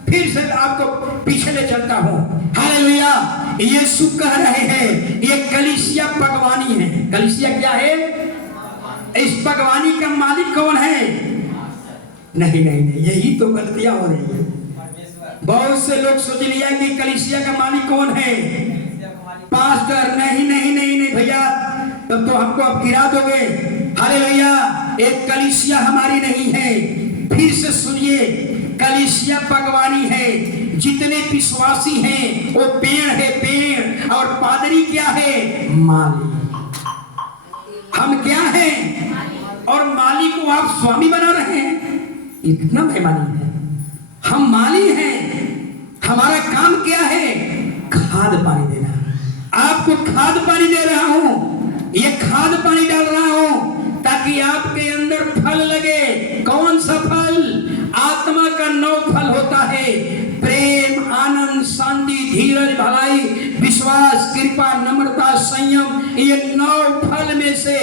फिर से आपको पीछे ले चलता हूं। हालेलुया। यीशु कह रहे हैं ये कलीसिया भगवानी है। कलीसिया क्या है? इस भगवानी का मालिक कौन है? नहीं नहीं नहीं, यही तो गलतियां हो रही है। बहुत से लोग सोच लिया कि कलीसिया का मालिक कौन है? पास्टर। नहीं नहीं नहीं नहीं भैया, तब तो हमको अब गिरा दोगे। हालेलुया। एक कलीसिया हमारी नहीं है। फिर से सुनिए, कलीसिया भगवानी है। जितने विश्वासी हैं वो पेड़ है, पेड़। और पादरी क्या है? माली। हम क्या हैं? और माली को आप स्वामी बना रहे हैं। इतना बेईमानी है। हम माली हैं, हमारा काम क्या है? खाद पानी देना। आपको खाद पानी दे रहा हूं, ये खाद पानी डाल रहा हूं ताकि आपके अंदर फल लगे। कौन सा फल? आत्मा का 9 फल होता है। प्रेम, आनंद, शांति, धीरज, भलाई, विश्वास, कृपा, नम्रता, संयम। ये 9 फल में से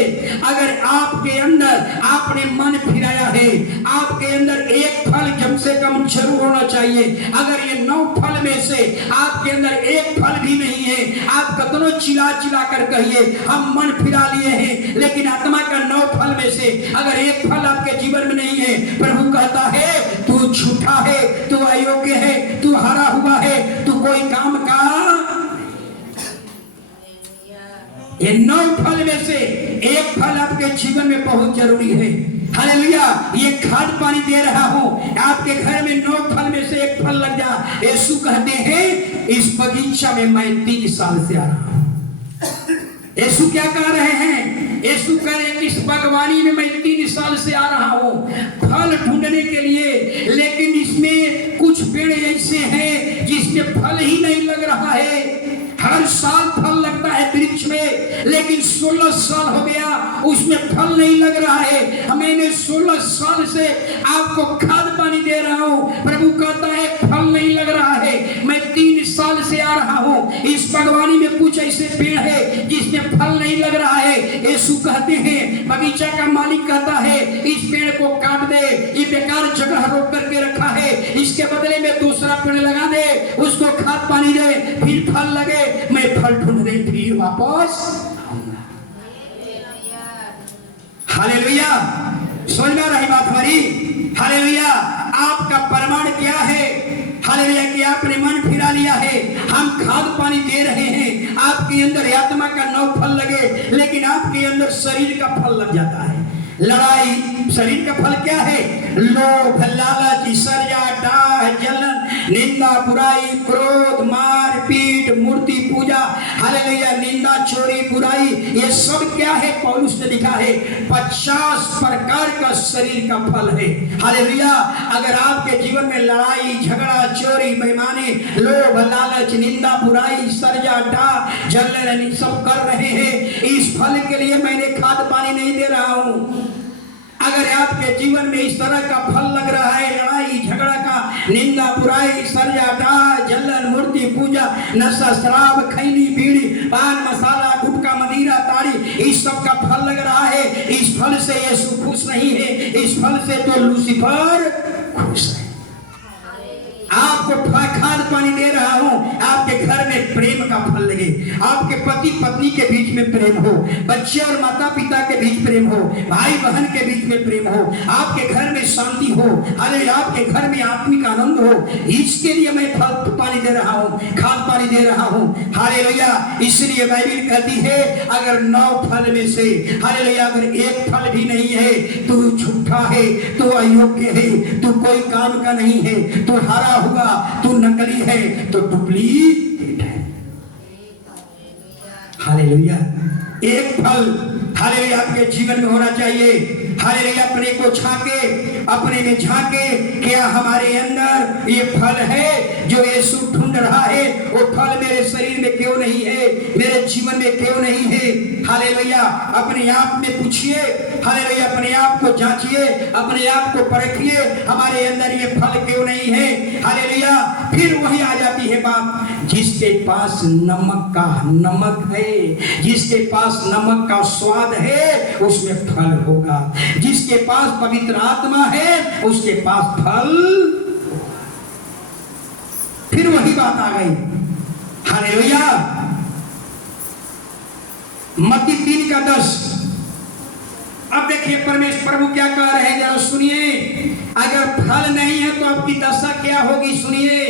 अगर आपके अंदर आपने मन फिराया है, आपके अंदर एक फल कम से कम जरूर होना चाहिए। अगर ये 9 फल में से आपके अंदर एक फल भी नहीं है, आप कतनो चिल्ला चिल्ला कर कहिए हम मन फिरा लिए हैं, लेकिन आत्मा का 9 फल में से अगर एक फल आपके जीवन में नहीं है, प्रभु कहता है तू झूठा है, तू अयोग्य है, तू हारा हुआ है, तू कोई काम का। ये 9 फल में से एक फल आपके जीवन में बहुत जरूरी है। हालेलुया। ये खाद पानी दे रहा हूं, आपके घर में 9 फल में से एक फल लग जा। यीशु कहते हैं इस बगीचा में मैं 3 साल से आ रहा हूं। यीशु क्या कह रहे हैं? यीशु कह रहे हैं इस बागवानी में मैं 3 साल से आ रहा हूं फल ढूंढने के लिए, लेकिन इसमें कुछ पेड़ ऐसे हैं जिसमें फल ही नहीं लग रहा है। हर साल फल लगता है वृक्ष में, लेकिन 16 साल हो गया उसमें फल नहीं लग रहा है। मैंने 16 साल से आपको खाद पानी दे रहा हूं, प्रभु कहता है फल नहीं लग रहा है। मैं 3 साल से आ रहा हूं, इस बागवानी में कुछ ऐसे पेड़ है जिसमें फल नहीं लग रहा है। यीशु कहते हैं, बगीचा का मालिक कहता है इस पेड़ को काट दे, ये बेकार जगह रोक करके रखा है, इसके बदले में दूसरा पेड़ लगा दे, उसको खाद पानी दे, फिर फल लगे, मैं फल ढूंढने फिर वापस आऊंगा। हालेलुया। समझ में आ रही बात हमारी? हालेलुया। आपका प्रमाण क्या है? हालेलुया कि आपने मन फिरा लिया है। हम खाद पानी दे रहे हैं, आपके अंदर आत्मा का 9 फल लगे, लेकिन आपके अंदर शरीर का फल लग जाता है। लड़ाई। शरीर का फल क्या है? लोभ, लालच, ईर्ष्या, डाह, जलन, निंदा, बुराई, क्रोध, मार पीट, मूर्ति पूजा। हालेलुया। निंदा, चोरी, बुराई, ये सब क्या है? पौलुस ने लिखा है 50 प्रकार का शरीर का फल है। हालेलुया। अगर आपके जीवन में लड़ाई, झगड़ा, चोरी, बेईमानी, लोभ, लालच, निंदा, बुराई, ईर्ष्या, डाह, जलन सब कर रहे हैं, इस फल के लिए मैंने खाद पानी नहीं दे रहा हूं। अगर आपके जीवन में इस तरह का फल लग रहा है, लड़ाई झगड़ा का, निंदा, बुराई, ईर्ष्या, डाह, जलन, मूर्ति पूजा, नशा, शराब, खैनी, बीड़ी, पान मसाला, गुटखा, मदिरा, ताड़ी, इस सब का फल लग रहा है, इस फल से यीशु खुश नहीं है, इस फल से तो लूसीफर खुश है। आपको खाद पानी दे रहा हूं, आपके घर में प्रेम का फल लगे, आपके पति पत्नी के बीच में प्रेम हो, बच्चे और माता पिता के बीच प्रेम हो, भाई बहन के बीच में प्रेम हो, आपके घर में शांति हो, अरे आपके घर में आत्मिक आनंद हो। इसके लिए मैं फल पानी दे रहा हूं, खाद पानी दे रहा हूं। हालेलुया। इसलिए बाइबल कहती है अगर 9 फल में से हालेलुया अगर एक फल भी नहीं है, तू झूठा है, तू अयोग्य है, तू कोई काम का नहीं है, तू हारा हुआ, तू नकली है, तो डुप्लीकेट है। हालेलुया। एक फल हालेलुया आपके जीवन में होना चाहिए। हालेलुया। अपने को छाके अपने में झांके, क्या हमारे अंदर ये फल है जो यीशु ढूंढ रहा है? वो फल मेरे शरीर में क्यों नहीं है, मेरे जीवन में क्यों नहीं है? हालेलुया। अपने आप में पूछिए, हालेलुया, अपने आप को जांचिए, अपने आप को परखिए, हमारे अंदर ये फल क्यों नहीं है? हालेलुया। फिर वही आ जाती है बात, जिसके पास नमक है, जिसके पास नमक का स्वाद है उसमें फल होगा। जिसके पास पवित्र आत्मा है उसके पास फल। फिर वही बात आ गई, हालेलुया। मत्ती 3:10। अब देखिए परमेश्वर प्रभु क्या कह रहे हैं, जरा सुनिए। अगर फल नहीं है तो आपकी दशा क्या होगी, सुनिए।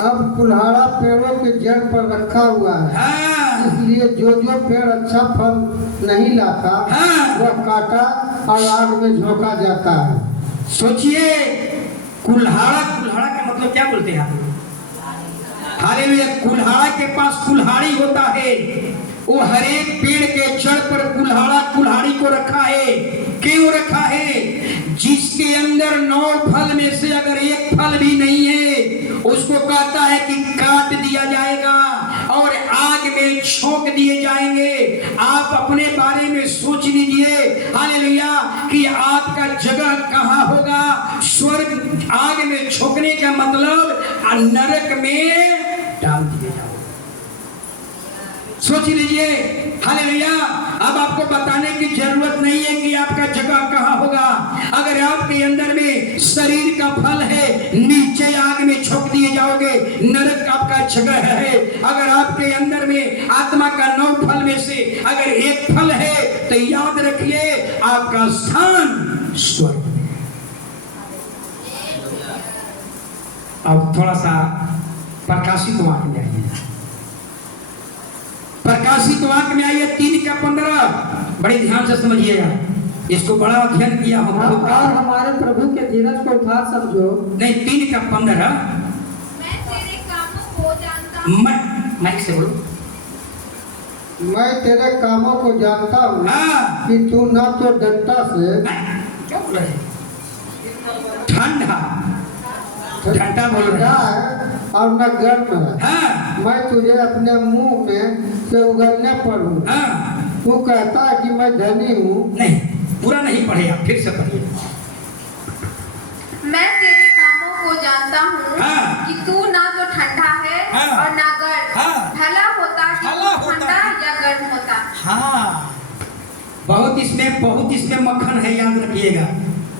अब कुल्हाड़ा पेड़ों के जड़ पर रखा हुआ है। हाँ। इसलिए जो जो पेड़ अच्छा फल नहीं लाता, हाँ। वह काटा और आग में झोंका जाता है। सोचिए, कुल्हाड़ा का मतलब क्या बोलते हैं आप? हालेलुया। कुल्हाड़ा के पास कुल्हाड़ी होता है, वो हर एक पेड़ के जड़ पर कुल्हाड़ी को रखा है। क्यों रखा है? जिसके अंदर 9 फल में से अगर एक फल भी नहीं है, उसको कहता है कि काट दिया जाएगा और आग में झोंक दिए जाएंगे। आप अपने बारे में सोच लीजिए, हालेलुया, कि आपका जगह कहां होगा। स्वर्ग आग में झोंकने का मतलब नरक में डाल दिए जाओ। सोच लीजिए, हालेलुया। अब आपको बताने की जरूरत नहीं है कि आपका जगह कहां होगा। अगर आपके अंदर में शरीर का फल है, नीचे आग में झोंक दिए जाओगे, नरक आपका जगह है। अगर आपके अंदर में आत्मा का 9 फल में से अगर एक फल है, तो याद रखिए आपका स्थान स्वर्ग। अब थोड़ा सा प्रकाशित वाक्य में आइए, प्रकाशित वाक्य में आइए 3:15। बड़े ध्यान से समझिएगा, इसको बड़ा अध्ययन किया हम लोग। और हमारे प्रभु के धीरज को उधार समझो। नहीं, 3:15। मैं तेरे कामों को जानता हूँ। माइक से बोलो। मैं तेरे कामों को जानता हूँ हाँ। कि तू न तो डंटा से, क्या बोल रहे हैं? ठंडा बोल रहे हैं और न गर्म है। हाँ। मैं तुझे अपने मुंह में से उगलने पर हूँ। हाँ। तू कहता है कि मैं धनी हूँ। नहीं, पूरा नहीं पढ़े आप, फिर से पढ़िए। मैं तेरे कामों को जानता हूँ हाँ। कि तू ना तो ठंडा है हाँ। और ना गर्म। हाँ। भला होता कि भला तू होता। ठंडा या गर्म होता। हाँ, बहुत इसमें मक्खन है, याद रखिएगा।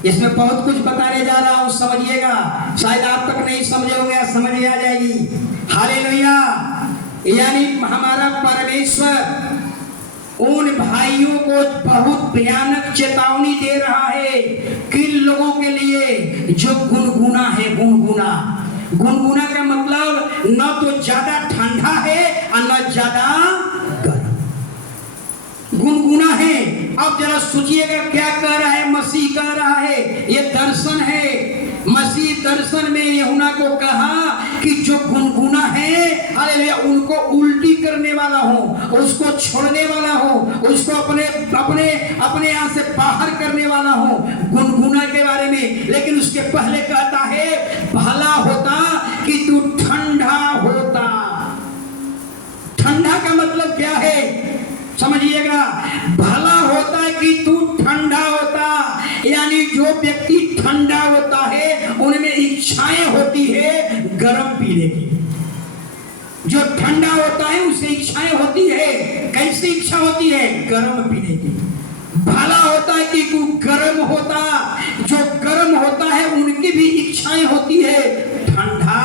इसमें बहुत कुछ बताने जा रहा हूं, समझिएगा। शायद आप तक नहीं समझे होंगे, समझ में आ जाएगी। हालेलुया। यानी हमारा परमेश्वर उन भाइयों को बहुत भयानक चेतावनी दे रहा है, किन लोगों के लिए जो गुनगुना है। गुनगुना का मतलब न तो ज्यादा ठंडा है और न ज्यादा गर्म, गुनगुना है। अब जरा सोचिएगा क्या कह रहा है मसीह, कह रहा है ये दर्शन है। मसीह दर्शन में यूहन्ना को कहा कि जो गुनगुना है, हालेलुया, उनको उल्टी करने वाला हो, उसको छोड़ने वाला हो, उसको अपने यहाँ से बाहर करने वाला हो, गुनगुना के बारे में। लेकिन उसके पहले कहता है भला होता कि तू ठंडा होता। ठंडा का मतलब क्या है समझिएगा। भला होता है कि तू ठंडा होता, यानी जो व्यक्ति ठंडा होता है उनमें इच्छाएं होती है गर्म पीने की। जो ठंडा होता है उसे इच्छाएं होती है, कैसी इच्छा होती है? गर्म पीने की। भला होता है कि तू गर्म होता, जो गर्म होता है उनकी भी इच्छाएं होती है ठंडा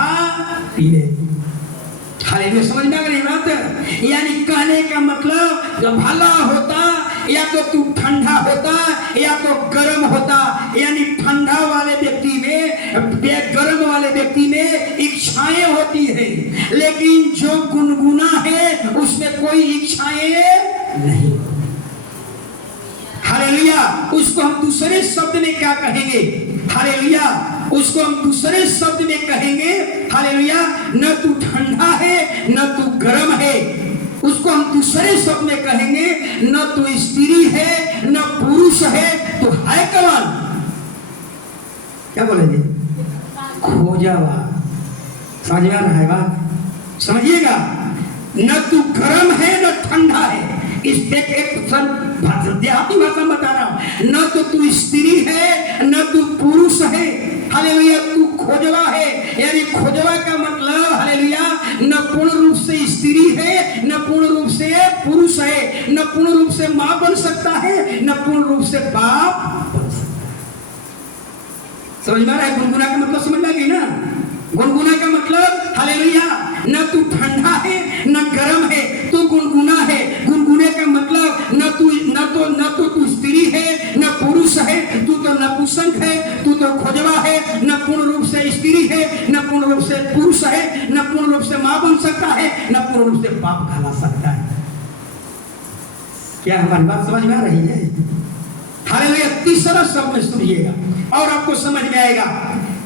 पीने की। हालेलुया, समझ में आ गई बात? यानी कहने का मतलब भला होता या तो तू ठंडा होता या तो गर्म होता। यानी ठंडा वाले व्यक्ति में, गर्म वाले व्यक्ति में इच्छाएं होती है, लेकिन जो गुनगुना है उसमें कोई इच्छाएं नहीं। हालेलुया। उसको हम दूसरे शब्द में क्या कहेंगे? हालेलुया, उसको हम दूसरे शब्द में कहेंगे, हालेलुया, न तू ठंडा है न तू गर्म है। उसको हम दूसरे शब्द में कहेंगे, न तू स्त्री है न पुरुष है, तो है कौन? क्या बोलेंगे? खोजा हुआ। समझ में आ रहा है बात? समझिएगा, न तू गर्म है न ठंडा है। इस एक देहाती भाषा में बता रहा हूं, न तो तू स्त्री है न तू पुरुष है। हालेलुया, तू खोजवा है। यानी खोजवा का मतलब हालेलुया न पूर्ण रूप से स्त्री है न पूर्ण रूप से पुरुष है, न पूर्ण रूप से मां बन सकता है न पूर्ण रूप से बाप बन सकता है। समझ में आ रहा है? गुनगुना का मतलब समझ में आ गई ना? गुनगुना का मतलब हालेलुया न तू ठंडा है न गर्म है, तू गुनगुना है। गुनगुने का मतलब न तो तू स्त्री है न पुरुष है, तू तो नपुंसक है, तू तो खोजवा है, न पूर्ण रूप से स्त्री है न पूर्ण रूप से पुरुष है, न पूर्ण रूप से मां बन सकता है न पूर्ण रूप से बाप कहला सकता है। क्या हमारी बात समझ में आ रही है? हालेलुया, तीसरा शब्द में सुनिएगा और आपको समझ में आएगा।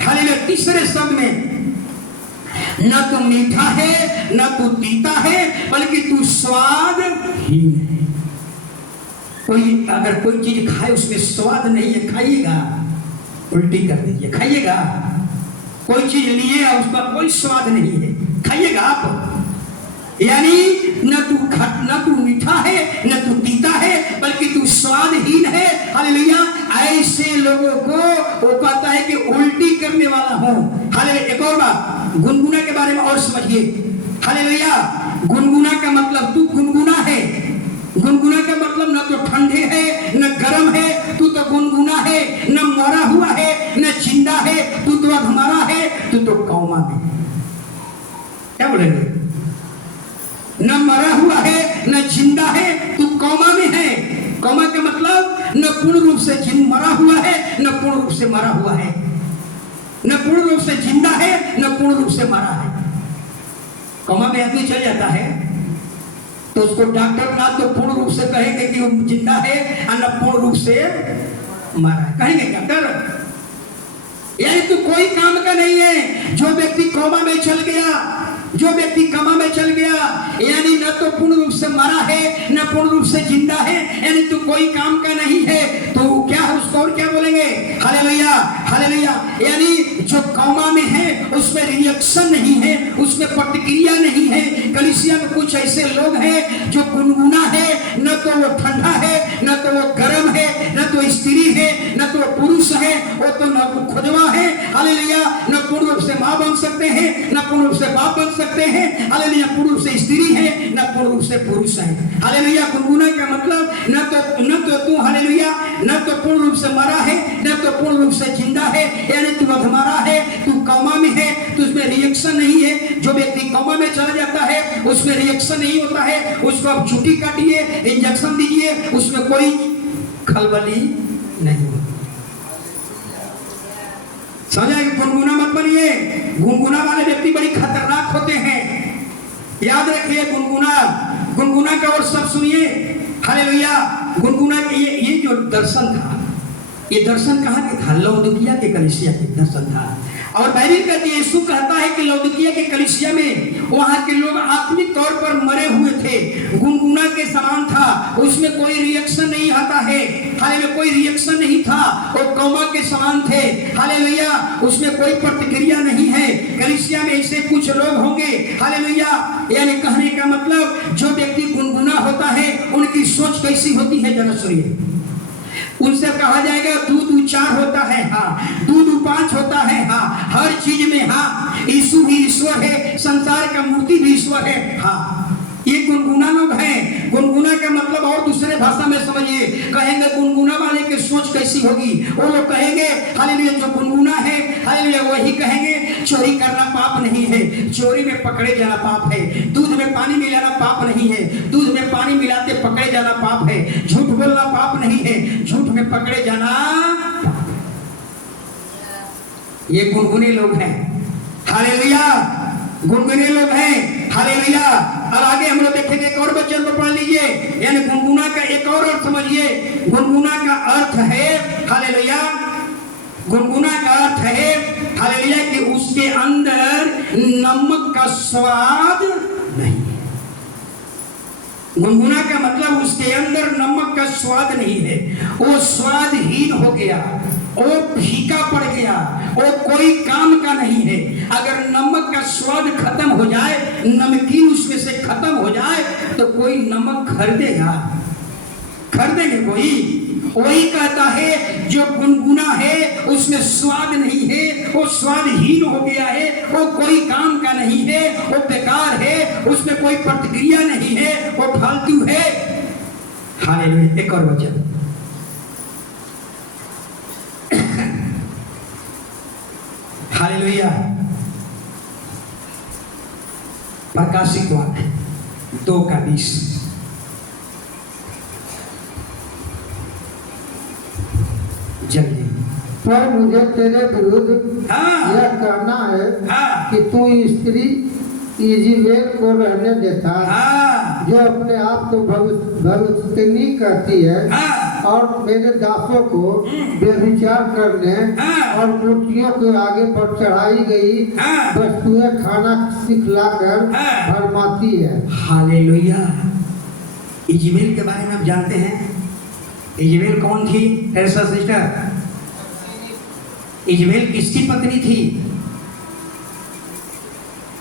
हालेलुया, तीसरे शब्द में न तो मीठा है न तो तीता है, बल्कि तू स्वादहीन है। अगर कोई चीज खाए उसमें स्वाद नहीं है, खाइएगा उल्टी कर दीजिए, खाइएगा। कोई चीज लिए और उसका कोई स्वाद नहीं है, खाइएगा आप। यानी न तू मीठा है न तू तीता है, बल्कि तू स्वादहीन है। हालेलुया, ऐसे लोगों को वो कहता है कि उल्टी करने वाला हो। हालेलुया, एक और बात गुनगुना के बारे में और समझिए। हालेलुया, गुनगुना का मतलब तू गुनगुना है। गुनगुना का मतलब न तो ठंडे है न गर्म है, तू तो गुनगुना है, न मरा हुआ है न जिंदा है, तू तो अधमरा है, तू तो कौमा में। क्या बोलेंगे? न मरा हुआ है न जिंदा है, तू कौमा में है। कौमा का मतलब न पूर्ण रूप से मरा हुआ है न पूर्ण रूप से मरा हुआ है, न पूर्ण रूप से जिंदा है न पूर्ण रूप से मरा है। कौमा में आदमी चल जाता है तो उसको डॉक्टर ना तो पूर्ण रूप से कहेंगे कि वो जिंदा है और न पूर्ण रूप से मरा है, कहेंगे डॉक्टर। यानी तो कोई काम का नहीं है। जो व्यक्ति कोमा में चल गया, जो व्यक्ति कमा में चल गया, यानी न तो पूर्ण रूप से मरा है न पूर्ण रूप से जिंदा है, यानी तो कोई काम का नहीं है, तो क्या है उसको और क्या बोलेंगे? Hallelujah, hallelujah. यानी जो कौमा में है उसमें रिएक्शन नहीं है, उसमें प्रतिक्रिया नहीं है। कलीसिया में कुछ ऐसे लोग हैं जो गुनगुना है, न तो वो ठंडा है न तो वो गर्म है, न तो स्त्री है न तो वो पुरुष है, वो तो न खुदवा है। हालेलुया, न पूर्ण रूप से मां बन सकते हैं न पूर्ण रूप से बाप बन सकते हैं। हालेलुया, पूर्ण रूप से स्त्री है न पूर्ण रूप से पुरुष है। हालेलुया, गुनगुना का मतलब न तो तू हालेलुया न तो पूर्ण रूप से मरा है न तो पूर्ण रूप से जिंदा है, यानी तू अधमरा है, तू कौमा में है, तो उसमें रिएक्शन नहीं है। जो व्यक्ति कौमा में चला जाता है उसमें रिएक्शन नहीं होता है, उसको आप छुट्टी काटिए, इंजेक्शन दीजिए, उसमें कोई खलबली नहीं होती। समझा कि गुनगुना मत बनिए। गुनगुना वाले व्यक्ति बड़ी खतरनाक होते हैं, याद रखिए। गुनगुना का और सब सुनिए। हालेलुया, गुनगुना के ये जो दर्शन था, ये दर्शन कहाँ के था? लौदुकिया के कलीसिया के दर्शन था। और बाइबल कहती है, यीशु कहता है कि लौदुकिया के कलीसिया में वहां के लोग आत्मिक तौर पर मरे हुए थे, गुनगुना के समान था, उसमें कोई रिएक्शन नहीं आता है। हालेलुया, कोई रिएक्शन नहीं था, वो कौमा के समान थे। हालेलुया, उसमें कोई प्रतिक्रिया नहीं है। कलीसिया में ऐसे कुछ लोग होंगे। हालेलुया, यानी कहने का मतलब जो व्यक्ति गुनगुना होता है उनकी सोच कैसी होती है, जरा सुनिए। उनसे कहा जाएगा दूध 4 होता है, हाँ, दूध 5 होता है, हाँ, हर चीज में हाँ, यीशु भी ईश्वर है, संसार का मूर्ति भी ईश्वर है, हाँ। ये गुनगुना लोग हैं। गुनगुना का मतलब और दूसरे भाषा में समझिए, कहेंगे गुनगुना वाले की सोच कैसी होगी। वो लोग कहेंगे हालेलुया, जो गुनगुना है हालेलुया वही कहेंगे चोरी करना पाप नहीं है, चोरी में पकड़े जाना पाप है, दूध में पानी मिलाना पाप नहीं है, दूध में पानी मिलाते पकड़े जाना पाप है, झूठ बोलना पाप नहीं है, झूठ में पकड़े जाना पाप है। ये गुनगुने लोग हैं। हालेलुया, गुनगुने लोग हैं। हालेलुया। और आगे हम लोग देखेंगे एक और वचन को पढ़ लीजिए। यानी गुनगुना का एक और अर्थ समझिए। गुनगुना का अर्थ है हालेलुया, गुनगुना का अर्थ है हालेलुया कि उसके अंदर नमक का स्वाद नहीं है। गुनगुना का मतलब उसके अंदर नमक का स्वाद नहीं है, वो स्वादहीन हो गया। वो फीका पड़ गया, वो कोई काम का नहीं है। अगर नमक का स्वाद खत्म हो जाए, नमकीन उसमें से खत्म हो जाए, तो कोई नमक खरीदेगा? खरीदेंगे कोई? वही कहता है जो गुनगुना है उसमें स्वाद नहीं है, वो स्वादहीन हो गया है, वो कोई काम का नहीं है, वो बेकार है, उसमें कोई प्रतिक्रिया नहीं है, वो फालतू है। हालेलुया। एक और वचन, हालेलुया, प्रकाशित वाक्य 2:20। जल्दी। पर मुझे तेरे विरुद्ध हाँ। यह कहना है हाँ। कि तू स्त्री इज़ेबेल को रहने देता, हाँ। जो अपने आप को भविष्यवाणी करती है हाँ। और मेरे दासों को व्यभिचार करने हाँ। और मूर्तियों के आगे पर चढ़ाई गई हाँ। वस्तुएं खाना सिखलाकर हाँ। भरमाती है। हालेलुया। इज़ेबेल के बारे में आप जानते हैं? इज़ेबेल कौन थी? ऐसा सिस्टर, इज़ेबेल किसकी पत्नी थी?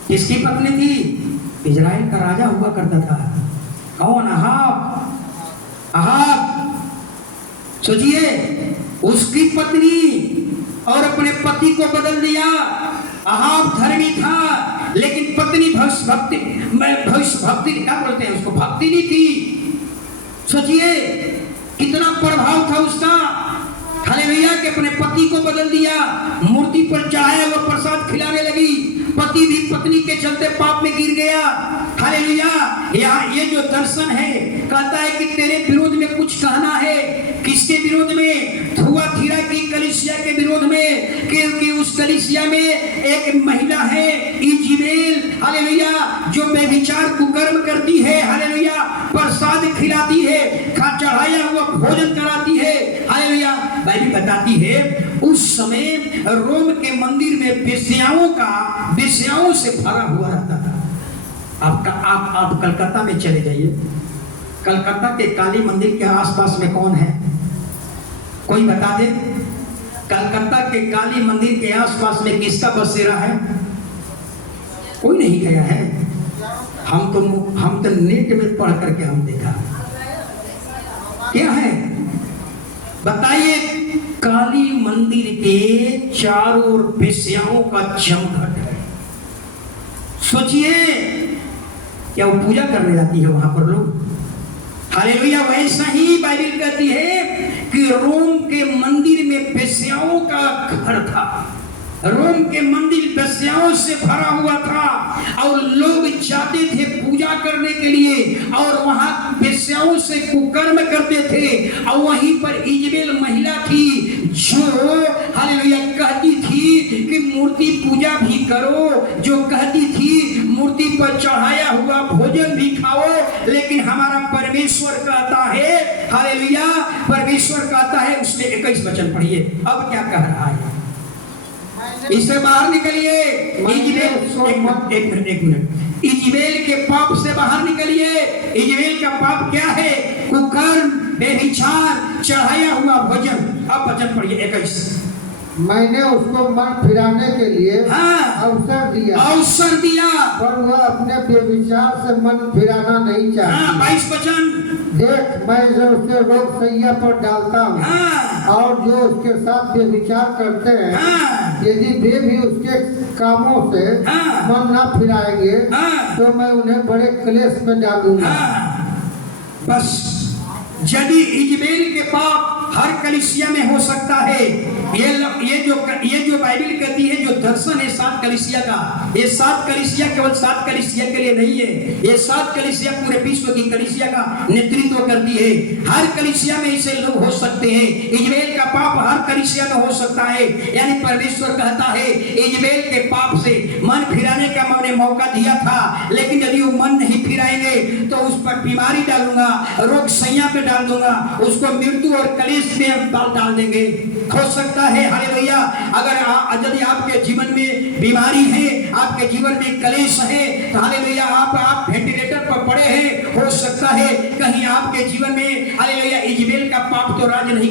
किसकी पत्नी थी? इजराइल का राजा हुआ करता था। कौन? अहाब। अहाब, सोचिए, उसकी पत्नी और अपने पति को बदल दिया। अहाब धर्मी था, लेकिन पत्नी भविष्य भक्ति क्या बोलते हैं उसको, भक्ति नहीं थी। सोचिए कितना प्रभाव था उसका। हालेलुया के अपने पति को बदल दिया, मूर्ति पर चढ़ाया हुआ प्रसाद खिलाने लगी। पति भी पत्नी के चलते पाप में गिर गया। हालेलुया। यहाँ ये जो दर्शन है कहता है कि तेरे विरोध में कुछ कहना है। किसके विरोध में? थुआतीरा की कलीसिया के विरोध में, क्योंकि उस कलीसिया में एक महिला है इज़ेबेल, हालेलुया, जो व्यभिचार कुकर्म करती है, हालेलुया, प्रसाद खिलाती है, चढ़ाया हुआ भोजन कराती है, हालेलुया। बाइबल बताती है उस समय रोम के मंदिर में वेश्याओं से भरा हुआ रहता था। आप कलकत्ता में चले जाइए, कलकत्ता के काली मंदिर के आसपास में कौन है? कोई बता दे। कलकत्ता के काली मंदिर के आसपास में किसका बसेरा है? कोई नहीं गया है। हम तो नेट में पढ़ करके हम देखा। क्या है बताइए? काली मंदिर के चारों ओर वेश्याओं का जमघट है। सोचिए क्या वो पूजा करने जाती है वहां पर लोग? हालेलुया। वैसा ही बाइबल कहती है कि रोम के मंदिर में वेश्याओं का घर था। रोम के मंदिर वेश्याओं से भरा हुआ था और लोग जाते थे पूजा करने के लिए और वहां वेश्याओं से कुकर्म करते थे। और वहीं पर इज़ेबेल महिला थी जो हालेलुया कहती थी कि मूर्ति पूजा भी करो, जो कहती थी मूर्ति पर चढ़ाया हुआ भोजन भी खाओ, लेकिन हमारा परमेश्वर कहता है, हालेलुया, परमेश्वर कहता है, उसने 21 वचन पढ़िए, अब क्या कह रहा है? इससे बाहर निकलिए। एक मिनट, इज़ेबेल के पाप से बाहर निकलिए। इज़ेबेल का पाप क्या है? कुकर्म, व्यभिचार, चढ़ाया हुआ भोजन। अब वचन पढ़िए 21। मैंने उसको मन फिराने के लिए अवसर दिया, पर वह अपने व्यभिचार से मन फिराना नहीं चाहती। 22 वचन। देख, मैं जो उसे रोग सैया पर डालता हूँ और जो उसके साथ व्यभिचार करते हैं, यदि वे भी उसके कामों से मन न फिराएंगे तो मैं उन्हें बड़े क्लेश में डालूंगा। बस यदि इज़ेबेल के पाप हर कलीसिया में हो सकता है। ये जो बाइबल कहती है, जो दर्शन है 7 कलीसिया का, ये 7 कलीसिया केवल 7 कलीसिया के लिए नहीं है। ये 7 कलीसिया पूरे विश्व की कलीसिया का नेतृत्व करती है। हर कलीसिया में ऐसे लोग हो सकते हैं। इज़ेबेल का पाप हर कलीसिया में हो सकता है। यानी परमेश्वर कहता है इज़ेबेल के पाप से मन फिराने का मैंने मौका दिया था, लेकिन यदि वो मन नहीं फिराएंगे तो उस पर बीमारी डालूंगा, रोग सैया पे डाल दूंगा, उसको मृत्यु और कलेश में डाल देंगे। हो सकता है हालेलुया, अगर यदि आपके जीवन में बीमारी है, आपके जीवन में कलेश है, तो हालेलुया आप वेंटिलेटर पर पड़े हैं, हो सकता है कहीं आपके जीवन में हालेलुया इज़ेबेल का पाप तो राज नहीं